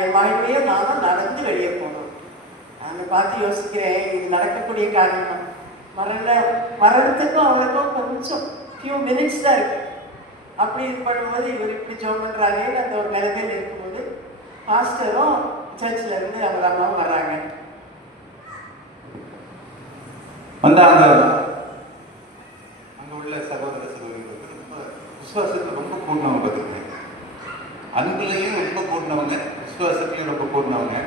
என் மனைவியே நான் தான் நடந்து வெளியே போனோம். நான் பார்த்து யோசிக்கிறேன், இது நடக்கக்கூடிய காரணம் மரணத்துக்கும் அவனுக்கும் கொஞ்சம் ஃபியூ மினிட்ஸ் தான் இருக்கு. அப்படி இது பண்ணும்போது இவர் இப்படி ஜோம் பண்ணுறாங்கன்னு அந்த ஒரு நிலைமையில் இருக்கும்போது பாஸ்டரும் சர்ச்சில் இருந்து அவர் அம்மாவும் வர்றாங்க. வந்தாங்க. அங்கே உள்ள சகோதர சகோதரிகள் ரொம்ப விசுவாசத்தை ரொம்ப கூடினவங்க, பார்த்துருக்கேன். அன்புலையும் ரொம்ப கூடினவங்க, விசுவாசத்தையும் ரொம்ப கூடினவங்க.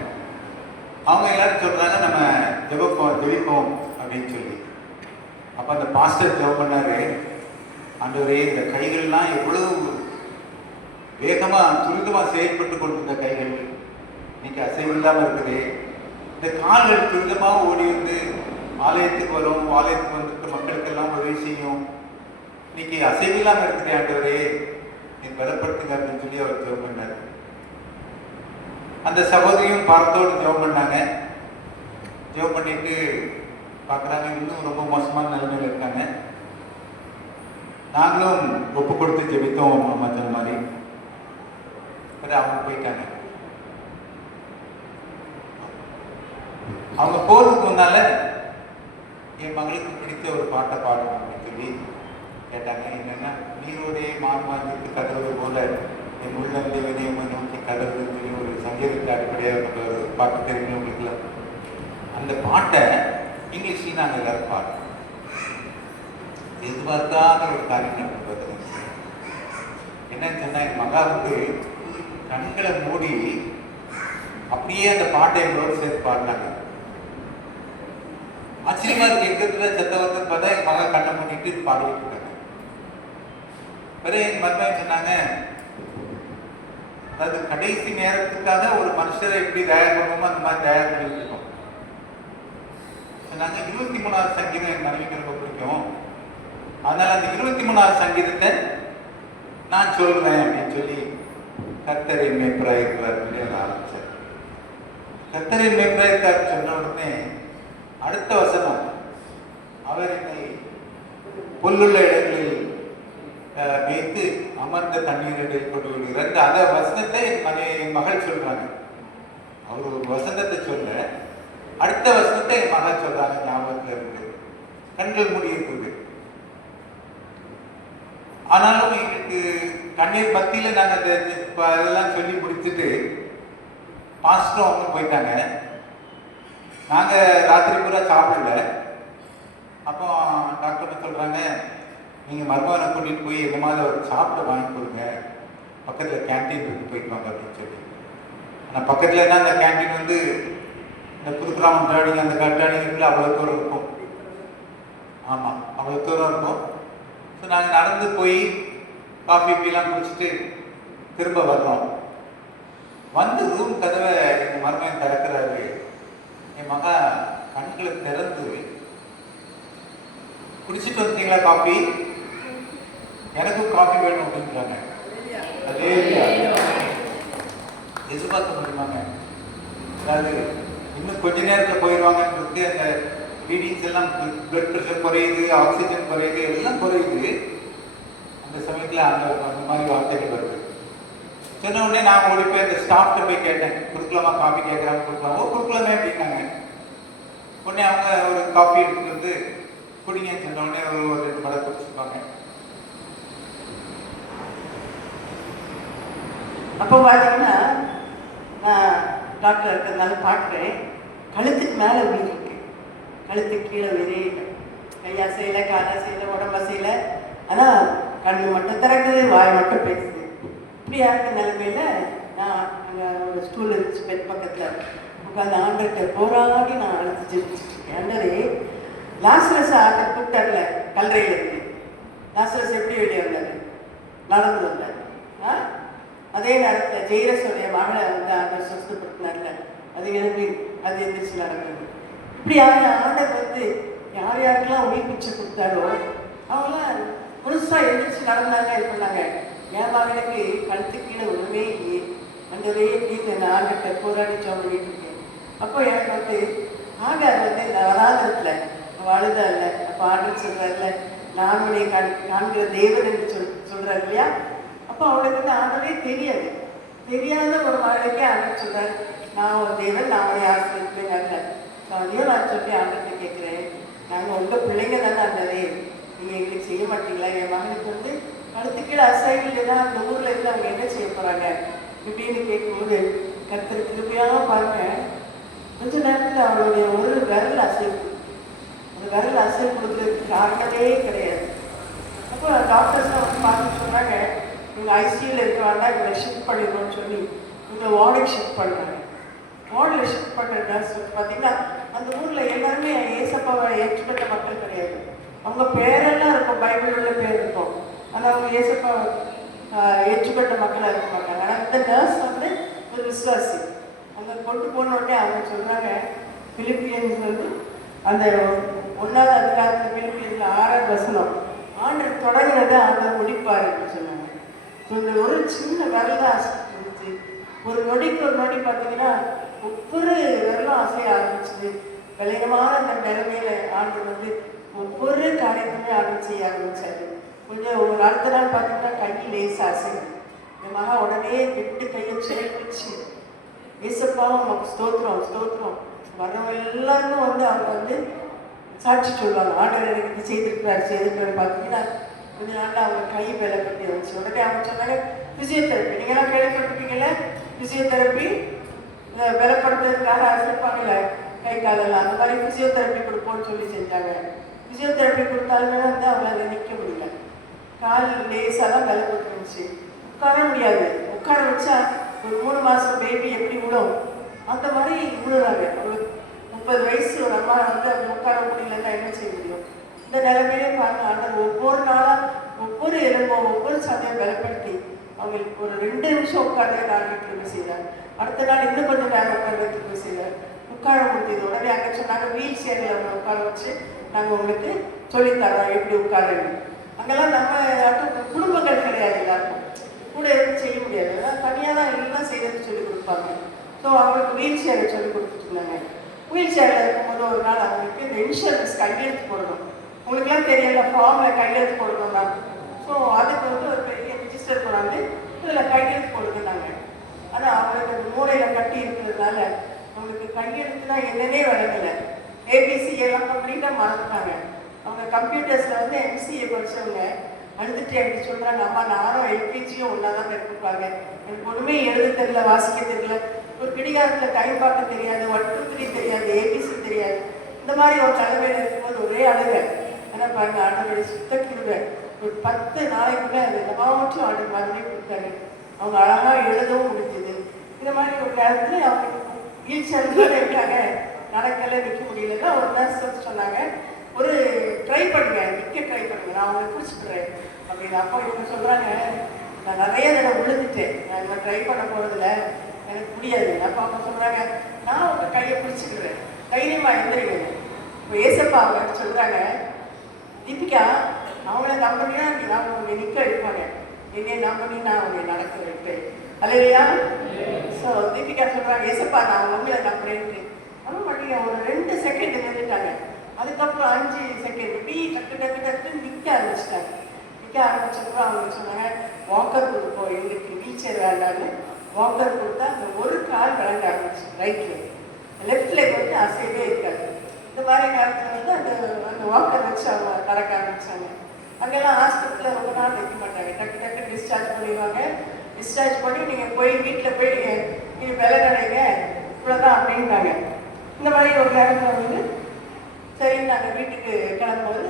அவங்க எல்லாரும் சொல்கிறாங்க, நம்ம ஜெபிப்போம் அப்படின்னு சொல்லி. அப்போ அந்த பாஸ்டர் ஜெபம் பண்ணாரு, ஆண்டவரே இந்த கைகள்லாம் எவ்வளவு வேகமாக துரிதமாக செயல்பட்டு கொண்டிருந்த கைகள் இன்னைக்கு அசைவில்லாமல் இருக்குது. இந்த கால்கள் துரிதமாக ஓடி வந்து ஆலயத்துக்கு வரும், ஆலயத்துக்கு வந்துட்டு மக்களுக்கெல்லாம் உதவி செய்யும். இன்னைக்கு அசைவில்லாமல் இருக்குது, ஆண்டவரே நீ பலப்படுத்துங்க அப்படின்னு சொல்லி அவர் ஜெபம் பண்ணார். அந்த சகோதரியும் பாரத்தோடு ஜெபம் பண்ணாங்க. ஜெபம் பண்ணிட்டு பார்க்குறாங்க, இன்னும் ரொம்ப மோசமான நிலைமையில் இருக்காங்க. நாங்களும் ஒப்பு கொடுத்து ஜெபித்தோம் அம்மா சொன்ன மாதிரி. அவங்க போயிட்டாங்க. அவங்க போறதுக்கு முன்னால என் மகளுக்கு பிடித்த ஒரு பாட்டை பாடணும் அப்படின்னு சொல்லி கேட்டாங்க. என்னன்னா, நீரோடைய மான்மாஞ்சிக்கு கதறது போல என் உள்ளம் தேவனையுமை நோக்கி கதறதுன்னு சொல்லி ஒரு சங்கீதத்தை அடிப்படையாக கொண்ட ஒரு பாட்டு தெரியும் உங்களுக்குல. அந்த பாட்டை இங்கிலீஷ்ல நாங்கள் எல்லாரும் பாடுறோம். எதிர்பார்க்காத ஒரு காரியம் நடந்தது. என்னன்னு சொன்னா, என் மகா வந்து கண்களை மூடி அப்படியே அந்த பாட்டை எங்களோடு சேர்த்து பாடினாங்க. ஆச்சரியமா இருக்கு. எங்கத்துல சத்தம் வந்து பார்த்தா என் மகா கண்ணை மூடிட்டு பாடிட்டு இருக்காங்க. பிறகு என் மருமகன் சொன்னாங்க, அதாவது கடைசி நேரத்துக்காக ஒரு மனுஷரை எப்படி தயார் பண்ணுமோ அந்த மாதிரி தயார் பண்ணிட்டு இருக்கோம். சொன்னாங்க 23வது சங்கீதம் என் மனைவிக்கு ரொம்ப பிடிக்கும், அதனால அந்த 23வது சங்கீதத்தை நான் சொல்றேன் அப்படின்னு சொல்லி கர்த்தரின் மேய்ப்பராய் இருக்கிறார் என்று ஆரம்பிச்சார். கர்த்தரின் மேய்ப்பராய் இருக்கிறார் சொன்ன உடனே அடுத்த வசனம், அவர் என்னை புல்லுள்ள இடங்களில் மேய்த்து அமர்ந்த தண்ணீரை கொண்டு விடுகிறார். அந்த வசனத்தை என் மகள் சொல்றாங்க. அவர் ஒரு வசனத்தை சொல்ல அடுத்த வசனத்தை என் மகள் சொல்றாங்க. ஞாபகத்தில் இருக்கு, கண்கள் மூடி இருக்குது. ஆனாலும் எங்களுக்கு கண்ணீர் பத்தியில நாங்க இதெல்லாம் சொல்லி முடிச்சுட்டு பாஸ்டரும் அவங்க போயிட்டாங்க. நாங்க ராத்திரி பூரா சாப்பிடல. அப்போ டாக்டர் சொல்றாங்க, நீங்க மருமகனை கூட்டிட்டு போய் இந்த மாதிரி ஒரு சாப்பிட வாங்கி கொடுங்க, பக்கத்துல கேன்டீன் இருக்கு, போயிட்டு வாங்க அப்படின்னு சொல்லி. ஆனால் பக்கத்துல தான் அந்த கேன்டீன் வந்து இந்த புதுக்கிராமம் தாடி அந்த கட்டாடிங்களுக்குள்ள அவ்வளோ தூரம் இருக்கும். ஆமாம், அவ்வளோ தூரம் இருக்கும். ஸோ நாங்கள் நடந்து போய் காஃபி டீலாம் குடிச்சிட்டு திரும்ப வர்றோம். வந்து ரூம் கதவை எங்கள் மருமகன் திறக்கிறாரு. என் மகா கண்களை திறந்து, குடிச்சிட்டு வந்தீங்களா காஃபி, எனக்கும் காஃபி வேணும் அப்படின்றாங்க. அதே எதிர்பார்க்க முடியுமாங்க? அதாவது இன்னும் கொஞ்ச நேரத்தில் போயிடுவாங்கன்றது. அந்த ரீடிங்ஸ் எல்லாம் பிளட் ப்ரெஷர் குறையுது, ஆக்சிஜன் குறையுது, எல்லாம் குறையுது. அந்த சமயத்தில் அந்த மாதிரி வார்த்தைகள் வருது. சொன்ன உடனே நான் ஓடி போய் அந்த ஸ்டாஃப்ட்ட போய் கேட்டேன், கொடுக்கலாமா காஃபி கேட்குறாங்க, கொடுக்கலாமா? ஓ கொடுக்கலாமே அப்படின்னாங்க. உடனே அவங்க ஒரு காஃபி எடுத்துட்டு வந்து குடிங்கன்னு சொன்ன உடனே ஒரு 2 படம் குடிச்சிருப்பாங்க. அப்போ பார்த்தீங்கன்னா நான் டாக்டர் இருக்கிறதுனால பார்க்குறேன், கழுத்துக்கு மேலே உயிர் இருக்கு, கழுத்துக்கு கீழே உயிரே இல்லை. கையாசையில, காலாசையில, உடம்பசையில, ஆனால் கண்ணு மட்டும் திறக்குது, வாய் மட்டும் பேசுது. இப்படியா இருக்க நிலைமையில நான் அங்கே ஒரு ஸ்டூல் இருந்துச்சு பெட் பக்கத்தில் உட்காந்து ஆண்டர்கிட்ட போராடி நான் அழைச்சி ஜெபிச்சுட்ருக்கேன். ஆண்டரே, லாசரஸ் ஆண்டர் கூப்பிட்டார்ல கல்லறையில் இருக்கு, லாசரஸ் எப்படி வெளியே வந்தார்? நடந்து வந்தார். அதே நேரத்தில் ஜெயரசோடைய மகளை வந்து ஆண்டர் சுத்தப்படுத்தினார்ல, அது எந்திரிச்சு நடந்தது. இப்படியாக ஆண்டர் வந்து யார் யாருக்கெல்லாம் உயிர் பிச்சை கொடுத்தாரோ அவங்களாம் புதுசாக எந்திரிச்சு நடந்தாங்க. இது பண்ணாங்க. என் மகனுக்கு கழுத்து கீழே ஒன்றுமே இல்லையே, அண்டரே அப்படின்னு நான் ஆண்டர்கிட்ட போராடி சொல்லிட்டு இருக்கேன். அப்போ எனக்கு வந்து அது வந்து இந்த வராதத்தில் அழுதா இல்லை. அப்போ ஆண்டர் சொல்கிறார்ல, நான் உன்னை காண்கிற தேவன் என்று சொல்கிறார் இல்லையா. அப்போ அவளுக்கு வந்து ஆண்டரே தெரியாது, தெரியாத ஒரு மகளுக்கே ஆண்டர் சொல்கிறார், நான் ஒரு தேவன், நான் உன்னை ஆசிரியப்பேன். அதையும் நான் சொல்லி ஆண்டர்கிட்ட கேட்குறேன், நாங்கள் உங்கள் பிள்ளைங்க தானே ஆண்டரே, நீங்கள் எங்களுக்கு செய்ய மாட்டீங்களா? என் மகனுக்கு வந்து கழுத்துக்கீழே அசைவில் தான் அந்த ஊரில் இருந்து அவங்க என்ன செய்ய போகிறாங்க இப்படின்னு கேட்கும்போது, கர்த்தர் கிருபையாக பாருங்க, கொஞ்ச நேரத்தில் அவளுடைய ஒரு விரல் அசைவு, அந்த விரல் அசைவு கொடுக்குறதுக்கு காரணமே கிடையாது. அப்போ டாக்டர்ஸ்லாம் வந்து பார்த்து சொன்னாங்க, இவங்க ஐசியூவில் இருக்க வேண்டாம், இவங்களை ஷிஃப்ட் பண்ணிடுவோம்னு சொல்லி இவங்க வார்டுக்கு ஷிஃப்ட் பண்ணுறாங்க. வார்டில் ஷிஃப்ட் பண்ணுற நர்ஸ் பார்த்தீங்கன்னா அந்த ஊரில் எல்லாருமே ஏசப்பாவை ஏற்றுக்கட்ட மக்கள் கிடையாது. அவங்க பேரெல்லாம் இருக்கும், பைபிள் உள்ள பேர் இருக்கும், ஆனால் அவங்க ஏசப்பாவை ஏற்றுக்கட்ட மக்களாக இருக்க மாட்டாங்க. ஆனால் இந்த நர்ஸ் வந்து ஒரு விசுவாசி. அங்கே கொண்டு போன உடனே அவங்க சொல்கிறாங்க, பிலிப்பியன்ஸ் வந்து அந்த 1வது அதிகாரத்தில் பிலிப்பியன்ஸில் 6வது வசனம், ஆண்டர் தொடங்குறத ஆண்டர் முடிப்பார் என்று சொன்னாங்க. ஸோ இந்த ஒரு சின்ன விரல் தான் இருந்துச்சு. ஒரு நொடிக்கு ஒரு நொடி பார்த்தீங்கன்னா ஒவ்வொரு விரலும் அசைய ஆரம்பிச்சுது. விலையமான அந்த நிலைமையில ஆண்டர் வந்து ஒவ்வொரு காரியத்தையுமே ஆண்டர் செய்ய ஆரம்பிச்சாரு. கொஞ்சம் ஒரு அடுத்த நாள் பார்த்தீங்கன்னா கை லேசாக அசையும். என் மகா உடனே விட்டு கையை சேர்ப்பிச்சு, ஏசப்பாவும் நமக்கு ஸ்தோத்திரம் ஸ்தோத்திரம், வர்றவங்க எல்லாருக்கும் வந்து அவங்க வந்து சாட்சி சொல்லுவாங்க, ஆண்டவர் எனக்கு இது செய்திருக்கிறார் பார்த்தீங்கன்னா கொஞ்ச நாளில் அவங்க கை பலப்பட்டு வந்துச்சு. உடனே அவங்க சொன்னாங்க ஃபிசியோதெரப்பி, நீங்கள்லாம் கேள்விப்பட்டிருக்கீங்கல்ல, ஃபிசியோதெரப்பி பலப்படுத்துறதுக்காக அசைப்பாங்கல்ல கை காலெல்லாம், அந்த மாதிரி ஃபிசியோதெரப்பி கொடுப்போம்னு சொல்லி செஞ்சாங்க. ஃபிசியோதெரப்பி கொடுத்தாலுமே வந்து அவங்களால நிற்க முடியல, கால் லேசாக தான் பலப்பட்டு இருந்துச்சு, உட்கார முடியாது. உட்கார வச்சா ஒரு 3 மாதம் பேபி எப்படி விடும் அந்த மாதிரி விழுறாங்க. ஒரு 30 வயசு ஒரு அம்மா வந்து அவங்க உட்கார முடியலன்னா என்ன செய்ய முடியும்? இந்த நிலைமையிலே பாருங்க, ஆண்டவர் ஒவ்வொரு நாளாக ஒவ்வொரு எலும்பும் ஒவ்வொரு சதையும் பலப்படுத்தி அவங்களுக்கு ஒரு 2 நிமிஷம் உட்கார்ந்து ஆண்டவர் திரும்ப செய்கிறார். அடுத்த நாள் இன்னும் கொஞ்சம் நேரம் உட்கார்ந்து திரும்ப செய்கிறார். உட்கார முடியுது. உடனே அங்கே சொன்னாங்க வீல் சேரில் அவங்க உட்கார வச்சு நாங்கள் உங்களுக்கு சொல்லித்தரோம் எப்படி உட்காருன்னு. அங்கெல்லாம் நம்ம குடும்பங்கள் கிடையாது, எல்லாருக்கும் கூட இருந்து செய்ய முடியாது. தனியாக தான் எல்லாம் செய்யறதுன்னு சொல்லி கொடுப்பாங்க. ஸோ அவங்களுக்கு வீல் சேரை சொல்லி கொடுத்துருந்தாங்க. வீல் சேரில் இருக்கும்போது ஒரு நாள் அவங்களுக்கு இந்த இன்சூரன்ஸ் கையெழுத்து போடணும். உங்களுக்குலாம் தெரியல, ஃபார்மில் கையெழுத்து போடணும்னா. ஸோ அதுக்கு வந்து ஒரு பெரிய ரிஜிஸ்டர் கொண்டாந்து இதில் கையெழுத்து போடுதுனாங்க. ஆனால் அவங்களுக்கு அந்த மூளையில் கட்டி இருக்கிறதுனால அவங்களுக்கு கையெழுத்துனா என்னன்னே விளங்கலை. ஏபிசி எல்லாம் கம்ப்ளீட்டாக மறந்துட்டாங்க. அவங்க கம்ப்யூட்டர்ஸில் வந்து எம்சிஏ படித்தவங்க அழுதுட்டு அப்படி சொல்கிறாங்க, அம்மா நானும் எல்கேஜியும் ஒன்றா தான் கற்றுப்பாங்க, எனக்கு ஒன்றுமே எழுத தெரியல, வாசிக்க தெரியல, ஒரு பிடிகாரத்தில் டைம் பார்க்க தெரியாது, 1 2 3 தெரியாது, ஏபிசி தெரியாது. இந்த மாதிரி ஒரு தலைமையில் இருக்கும்போது ஒரே அழுகை. ஏன்னா பாருங்க, ஆண்டவருடைய சுத்த கிருபை. ஒரு 10 நாளைக்குள்ளே அது எல்லாவற்றும் ஆண்டு மறுபடியும் கொடுத்தாங்க. அவங்க அழகாக எழுதவும் முடிஞ்சது. இந்த மாதிரி ஒரு நேரத்தில் அவங்க வீல் சேர்ல இருக்காங்க, நடக்கலை, நிற்க முடியலன்னா ஒரு நர்ஸ் வந்து சொன்னாங்க, ஒரு ட்ரை பண்ணுங்க, நிற்க ட்ரை பண்ணுங்க, நான் அவங்களை பிடிச்சிக்கிறேன் அப்படின்னு. அப்போ இவங்க சொல்கிறாங்க, நான் நிறைய தடவை விழுந்துட்டேன், நான் இந்த ட்ரை பண்ண போகிறதில்ல, எனக்கு முடியாது. அப்போ அவங்க சொல்கிறாங்க, நான் உங்கள் கையை பிடிச்சிக்கிறேன், தைரியமாக எழுந்திரிங்க. இப்போ ஏசப்பா அவங்க சொல்கிறாங்க, தீபிகா அவங்கள நம்பினா அவங்க உங்களை நிற்க வைப்பாங்க, என்னை நம்பி நான் அவங்களை நடக்க வைப்பேன். அல்லையா? ஸோ தீபிகா சொல்கிறாங்க, ஏசப்பா நான் உங்களை நம்புறேன்ட்டு. அவங்க மாட்டீங்க, ஒரு 2 செகண்ட் நின்றுட்டாங்க. அதுக்கப்புறம் 5 செகண்ட் இப்படி டக்கு டக்கு டக்குன்னு நிற்க ஆரம்பிச்சிட்டாங்க. நிற்க ஆரம்பிச்சப்பறம் அவங்க சொன்னாங்க, வாக்கர் கொடுப்போம், எங்களுக்கு வீல் சேர் வேண்டான்னு வாக்கர் கொடுத்தா அந்த ஒரு கால் விளங்க ஆரம்பிச்சு, ரைட்டில் லெஃப்ட் லெக் வந்து அசைவே இருக்காது. இந்த மாதிரி நேரத்தில் வந்து அந்த அந்த வாக்கர் வச்சு அவங்க நடக்க ஆரம்பித்தாங்க. அங்கெல்லாம் ஹாஸ்பிட்டலில் ரொம்ப நாள் வைக்க மாட்டாங்க, டக்கு டக்கு டிஸ்சார்ஜ் பண்ணிடுவாங்க. டிஸ்சார்ஜ் பண்ணி நீங்கள் போய் வீட்டில் போய் நீங்கள் வேலை நடைங்க இவ்வளோதான் அப்படின்ட்டாங்க. இந்த மாதிரி ஒரு நேரத்தில் வந்து சரி நாங்கள் வீட்டுக்கு கிளம்பும்போது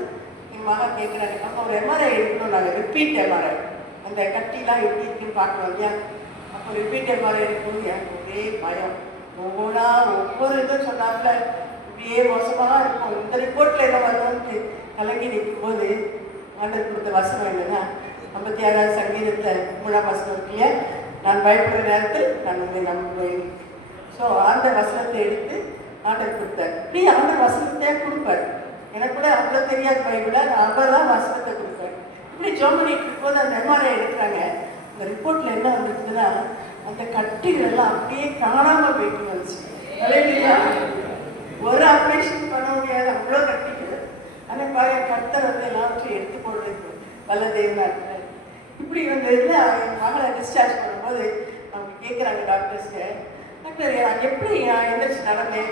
எங்கள் மகன் கேட்குறாங்க, நம்ம ஒரு எம்ஆர்ஐ எடுக்கணும், நாங்கள் ரிப்பீட் எம்ஆர்ஐ, அந்த கட்டிலாம் எப்படி இருக்குன்னு பார்க்கணும் இல்லையா. அப்போ ரிப்பீட் எம்ஆர்ஐ எடுக்கணும். எனக்கு ஒரே பயம். ஒவ்வொரு இதுவும் சொன்னாப்புல இப்படியே மோசமாக இருக்கும். இந்த ரிப்போர்ட்டில் என்ன வரணும்னு கலங்கி நிற்கும்போது ஆண்டவர் கொடுத்த வசனம் என்னன்னா, 56ஆம் சங்கீதத்தை 3ஆம் வசனம் இருக்கு இல்லையா, நான் பயப்படுற நேரத்தில் நான் உங்களை நம்புவேன். ஸோ அந்த வசனத்தை எடுத்து ஆண்டவர் கொடுத்தார். இப்படி ஆண்டவர் வசனத்தை கொடுப்பார். எனக்கு கூட அவ்வளோ தெரியாது பைபிள, அவர் தான் வசனத்தை கொடுப்பார். இப்படி ஜோம் பண்ணிட்டு இருக்கும்போது அந்த எம்ஆர்ஐ எடுக்கிறாங்க. அந்த ரிப்போர்ட்டில் என்ன வந்துருக்குதுன்னா, அந்த கட்டிகள் எல்லாம் அப்படியே காணாமல் போயிட்டு வந்துச்சு. இல்லையா, ஒரு ஆப்ரேஷன் பண்ண முடியாது, அவ்வளோ கட்டிகள். ஆனால் பாரு, கர்த்தர் வந்து எல்லாத்தையும் எடுத்து போடுறது வல்ல தேவனாக இருக்கிறார். இப்படி வந்து என் மகளை டிஸ்சார்ஜ் பண்ணும்போது அவங்க கேட்குறாங்க டாக்டர்ஸ்க்கு, டாக்டர் எப்படி எந்திரிச்சு நடந்தேன்,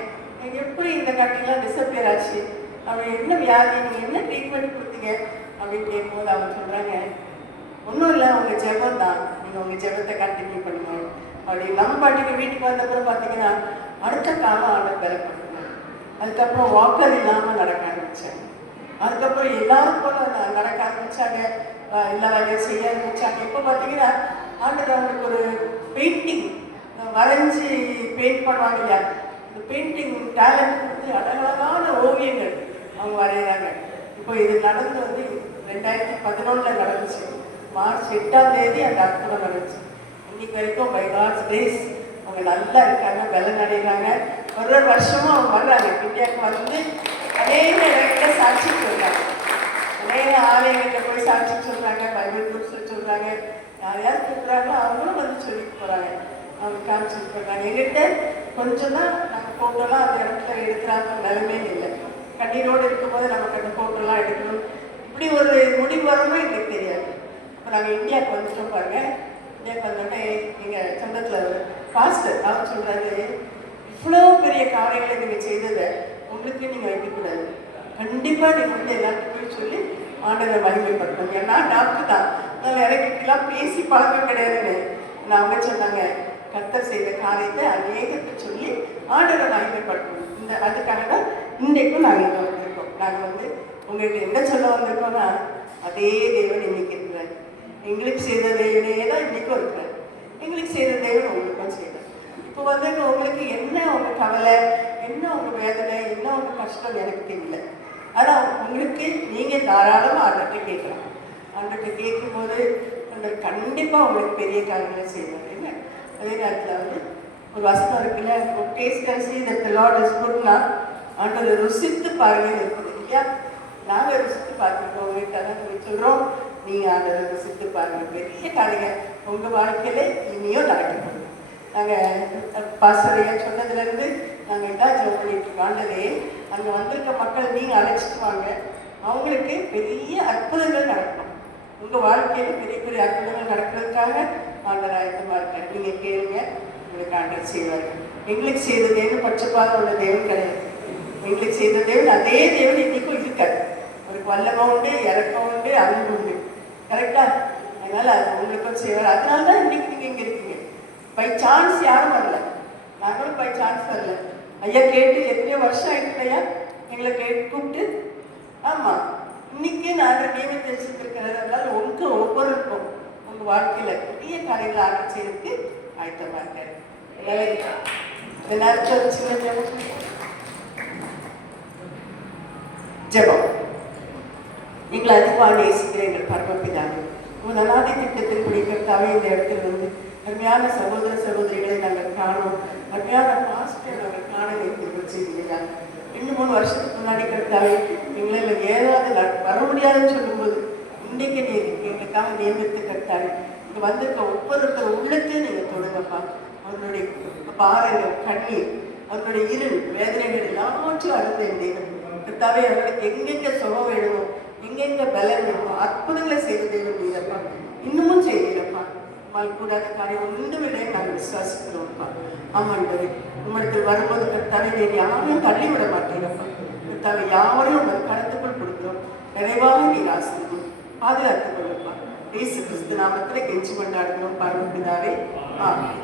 எப்படி இந்த கட்டிலாம் டிஸப்பியர் ஆச்சு, அப்படி என்ன வியாதி, நீங்கள் என்ன ட்ரீட்மெண்ட் கொடுத்தீங்க அப்படின்னு கேட்கும்போது அவங்க சொல்கிறாங்க, ஒன்றும் இல்லை, உங்கள் ஜெபம் தான், நீங்கள் உங்கள் ஜெபத்தை கண்டினியூ பண்ணுங்க அப்படி. நம்ம பாட்டுக்கு வீட்டுக்கு வந்தப்பறம் பார்த்தீங்கன்னா அடுத்த காலம் ஆண்டவர் பெறப்பட்டுருந்தாங்க. அதுக்கப்புறம் வாக்கர் இல்லாமல் நடக்க ஆரம்பித்தாங்க. அதுக்கப்புறம் எல்லாரும் போல நடக்க ஆரம்பித்தாங்க, எல்லா வேலையும் செய்ய ஆரம்பித்தாங்க. இப்போ பார்த்தீங்கன்னா ஆண்டவர் அவங்களுக்கு ஒரு பெயிண்டிங் வரைஞ்சி பெயிண்ட் பண்ணுவாங்க இல்லையா, இந்த பெயிண்டிங் டேலண்ட் வந்து அழகழகான ஓவியங்கள் அவங்க வரைகிறாங்க. இப்போ இது நடந்து வந்து 2011 நடந்துச்சு. மார்ச் 8ஆம் தேதி அந்த அற்புதம் நடந்துச்சு. இன்னைக்கு வரைக்கும் பை காட்ஸ் கிரேஸ் அவங்க நல்லா இருக்காங்க, பலன் அடைகிறாங்க. ஒரு வருஷமும் அவங்க வர்றாங்க, இந்தியாவுக்கு வந்து அநேக இடங்களில் சாட்சி சொல்கிறாங்க, அநேக ஆலயங்களில் போய் சாட்சி சொல்கிறாங்க, பைபிள் குரூப்ஸில் சொல்கிறாங்க. யார் யார் கூப்பிட்றாங்களோ அவங்களும் வந்து சொல்லிட்டு போகிறாங்க, அவங்க காமிச்சிட்டு போகிறாங்க. எங்கிட்ட கொஞ்சம் தான் நாங்கள் ஃபோட்டோலாம் அந்த இடத்துல எடுக்கிறாங்க நிலைமையே இல்லை. கண்ணீரோடு இருக்கும்போது நமக்கு அந்த ஃபோட்டோலாம் எடுக்கணும், இப்படி ஒரு முடிவு வரணும் எங்களுக்கு தெரியாது. இப்போ நாங்கள் இந்தியாவுக்கு வந்துட்டோம் பாருங்க. இந்தியாவுக்கு வந்தோடனே எங்கள் சொந்தத்தில் ஒரு பாஸ்டர் அவர் சொல்கிறாரு, இவ்வளோ பெரிய காரியங்களை நீங்கள் செய்ததை உங்களுக்கு நீங்கள் வைக்கக்கூடாது, கண்டிப்பாக நீங்கள் வந்து எல்லாத்துக்கும் சொல்லி ஆண்டவரை மகிமைப்படுத்தணும். ஏன்னா டாக்டர் தான், அதனால் இறக்கிட்டுலாம் பேசி பழக்கம் கிடையாதுன்னு நான் அவங்க சொன்னாங்க. கர்த்தர் செய்த காரியத்தை அநேகத்தை சொல்லி ஆண்டவரை மகிமைப்படுத்தணும். அதுக்காக தான் இன்றைக்கும் நாங்கள் இங்கே வந்திருக்கோம். நாங்கள் வந்து உங்களுக்கு என்ன சொல்ல வந்திருக்கோம்னா, அதே தேவன் இன்னைக்கு இருக்கிறார். எங்களுக்கு செய்த தேவனே தான் இன்றைக்கும் இருக்கிறார். எங்களுக்கு செய்த தேவன் உங்களுக்கும் செய்தார். இப்போ வந்து உங்களுக்கு என்ன உங்கள் கவலை, என்ன உங்கள் வேதனை, என்ன உங்கள் கஷ்டம் எனக்கு தெரியல. ஆனால் உங்களுக்கு நீங்கள் தாராளமாக ஆண்டவர்கிட்ட கேட்கலாம். ஆண்டவர்கிட்ட கேட்கும்போது ஆண்டவர் கண்டிப்பாக உங்களுக்கு பெரிய காரியங்களை செய்வார். என்ன அதே நேரத்தில் வந்து ஒரு வசனம் இருக்குல்ல, taste and see that the lord is குட்னா, ஆண்டவர் ருசித்து பாருங்கன்னு இருக்குது இல்லையா? நாங்கள் ருசித்து பார்த்துருக்கோம், வீட்டாக சொல்கிறோம், நீங்கள் ஆண்டவர் ருசித்து பாருங்க. பெரிய காரியங்க உங்கள் வாழ்க்கையில் இனியும் நடக்கணும். நாங்கள் பாஸ்டரையா சொன்னதுலேருந்து நாங்கள் இதான் ஜெபம் பண்ணிட்டு இருக்கோம். ஆண்டவரே, அங்கே வந்திருக்க மக்கள் நீங்கள் அழைச்சிட்டு வாங்க, அவங்களுக்கு பெரிய அற்புதங்கள் நடக்கணும். உங்கள் வாழ்க்கையில் பெரிய பெரிய அற்புதங்கள் நடக்கிறதுக்காக ஆண்டவர் ஆயத்தமாக இருக்கார். நீங்கள் கேளுங்க, உங்களுக்கு ஆண்டவர் செய்வார். எங்களுக்கு செய்த தேவன் பட்சபாதம் உள்ள தேவன் கிடையாது. எங்களுக்கு செய்த தேவன் அதே தேவன் இன்னைக்கும் இருக்காது. அவருக்கு வல்லமை உண்டு, இறக்கம் உண்டு, அன்பு உண்டு. கரெக்டா? அதனால அது உங்களுக்கும் செய்வார். அதனால தான் இன்னைக்கு நீங்கள் இங்கே இருக்கீங்க. பை சான்ஸ் யாரும் வரல, நாங்களும் பை சான்ஸ் வரல. ஐயா கேட்டு எத்தனையோ வருஷம் ஆயிட்டு ஐயா எங்களை கூப்பிட்டு. ஆமாம், இன்னைக்கு நாங்கள் நியமத்தை செஞ்சிருக்கிறது. அதனால ஒவ்வொருக்கும் உங்கள் வாழ்க்கையில் பெரிய காரியங்களை ஆட்சி செய்யறதுக்கு ஆயத்தமாக இருக்காரு. எல்லாருக்கும் சின்ன ஜெபம். எங்களை அதிகமாக நேசிக்கிற எங்கள் பரமபிதாவே, உங்கள் அநாதை திட்டத்தின் பிடிக்கிறதாவே இந்த இடத்துல வந்து அருமையான சகோதர சகோதரிகளை நாங்கள் காணோம். அருமையான பாஸ்டரை நாங்கள் காண வைத்து செய்வீங்க. 2-3 வருஷத்துக்கு முன்னாடி கருத்தாவே எங்களை ஏதாவது வர முடியாதுன்னு சொல்லும்போது இன்றைக்கு நீர் எங்களுக்காக நியமித்து கருத்தாரு. இங்கே வந்திருக்க ஒவ்வொருத்தர் உள்ளத்தையும் நீங்கள் தொடுங்கப்பா. அவர்களுடைய பாறைகள், கண்ணீர், அவர்களுடைய இருள், வேதனைகள் எல்லாவற்றையும் அருந்தேன் தெய்வம். கருத்தாவே அவர்களுக்கு எங்கெங்க சுகம் வேணுமோ, எங்கெங்க பலம் வேணுமோ அற்புதங்களை செய்த தெய்வம் நீரப்பா. இன்னமும் செய்வீரப்பா. கூடாத காரியம் ஒன்றுமில்லை நாங்கள் விசுவாசிக்கிறோம்ப்பா. ஆமாண்டவே, உம்மிடத்தில் வரும்போது கர்த்தாவே நீர் யாரையும் தள்ளிவிட மாட்டீங்கப்பா. கர்த்தாவே யாரையும் உங்கள் கருத்துக்குள் கொடுக்கிறோம். நிறைவாக நீர் ஆசிரியர் பாதுகாத்துக் கொள்ளுப்பா. இயேசு கிறிஸ்து நாமத்தில் கெஞ்சி கொண்டாடுகிறோம் பரமபிதாவே. ஆமென்.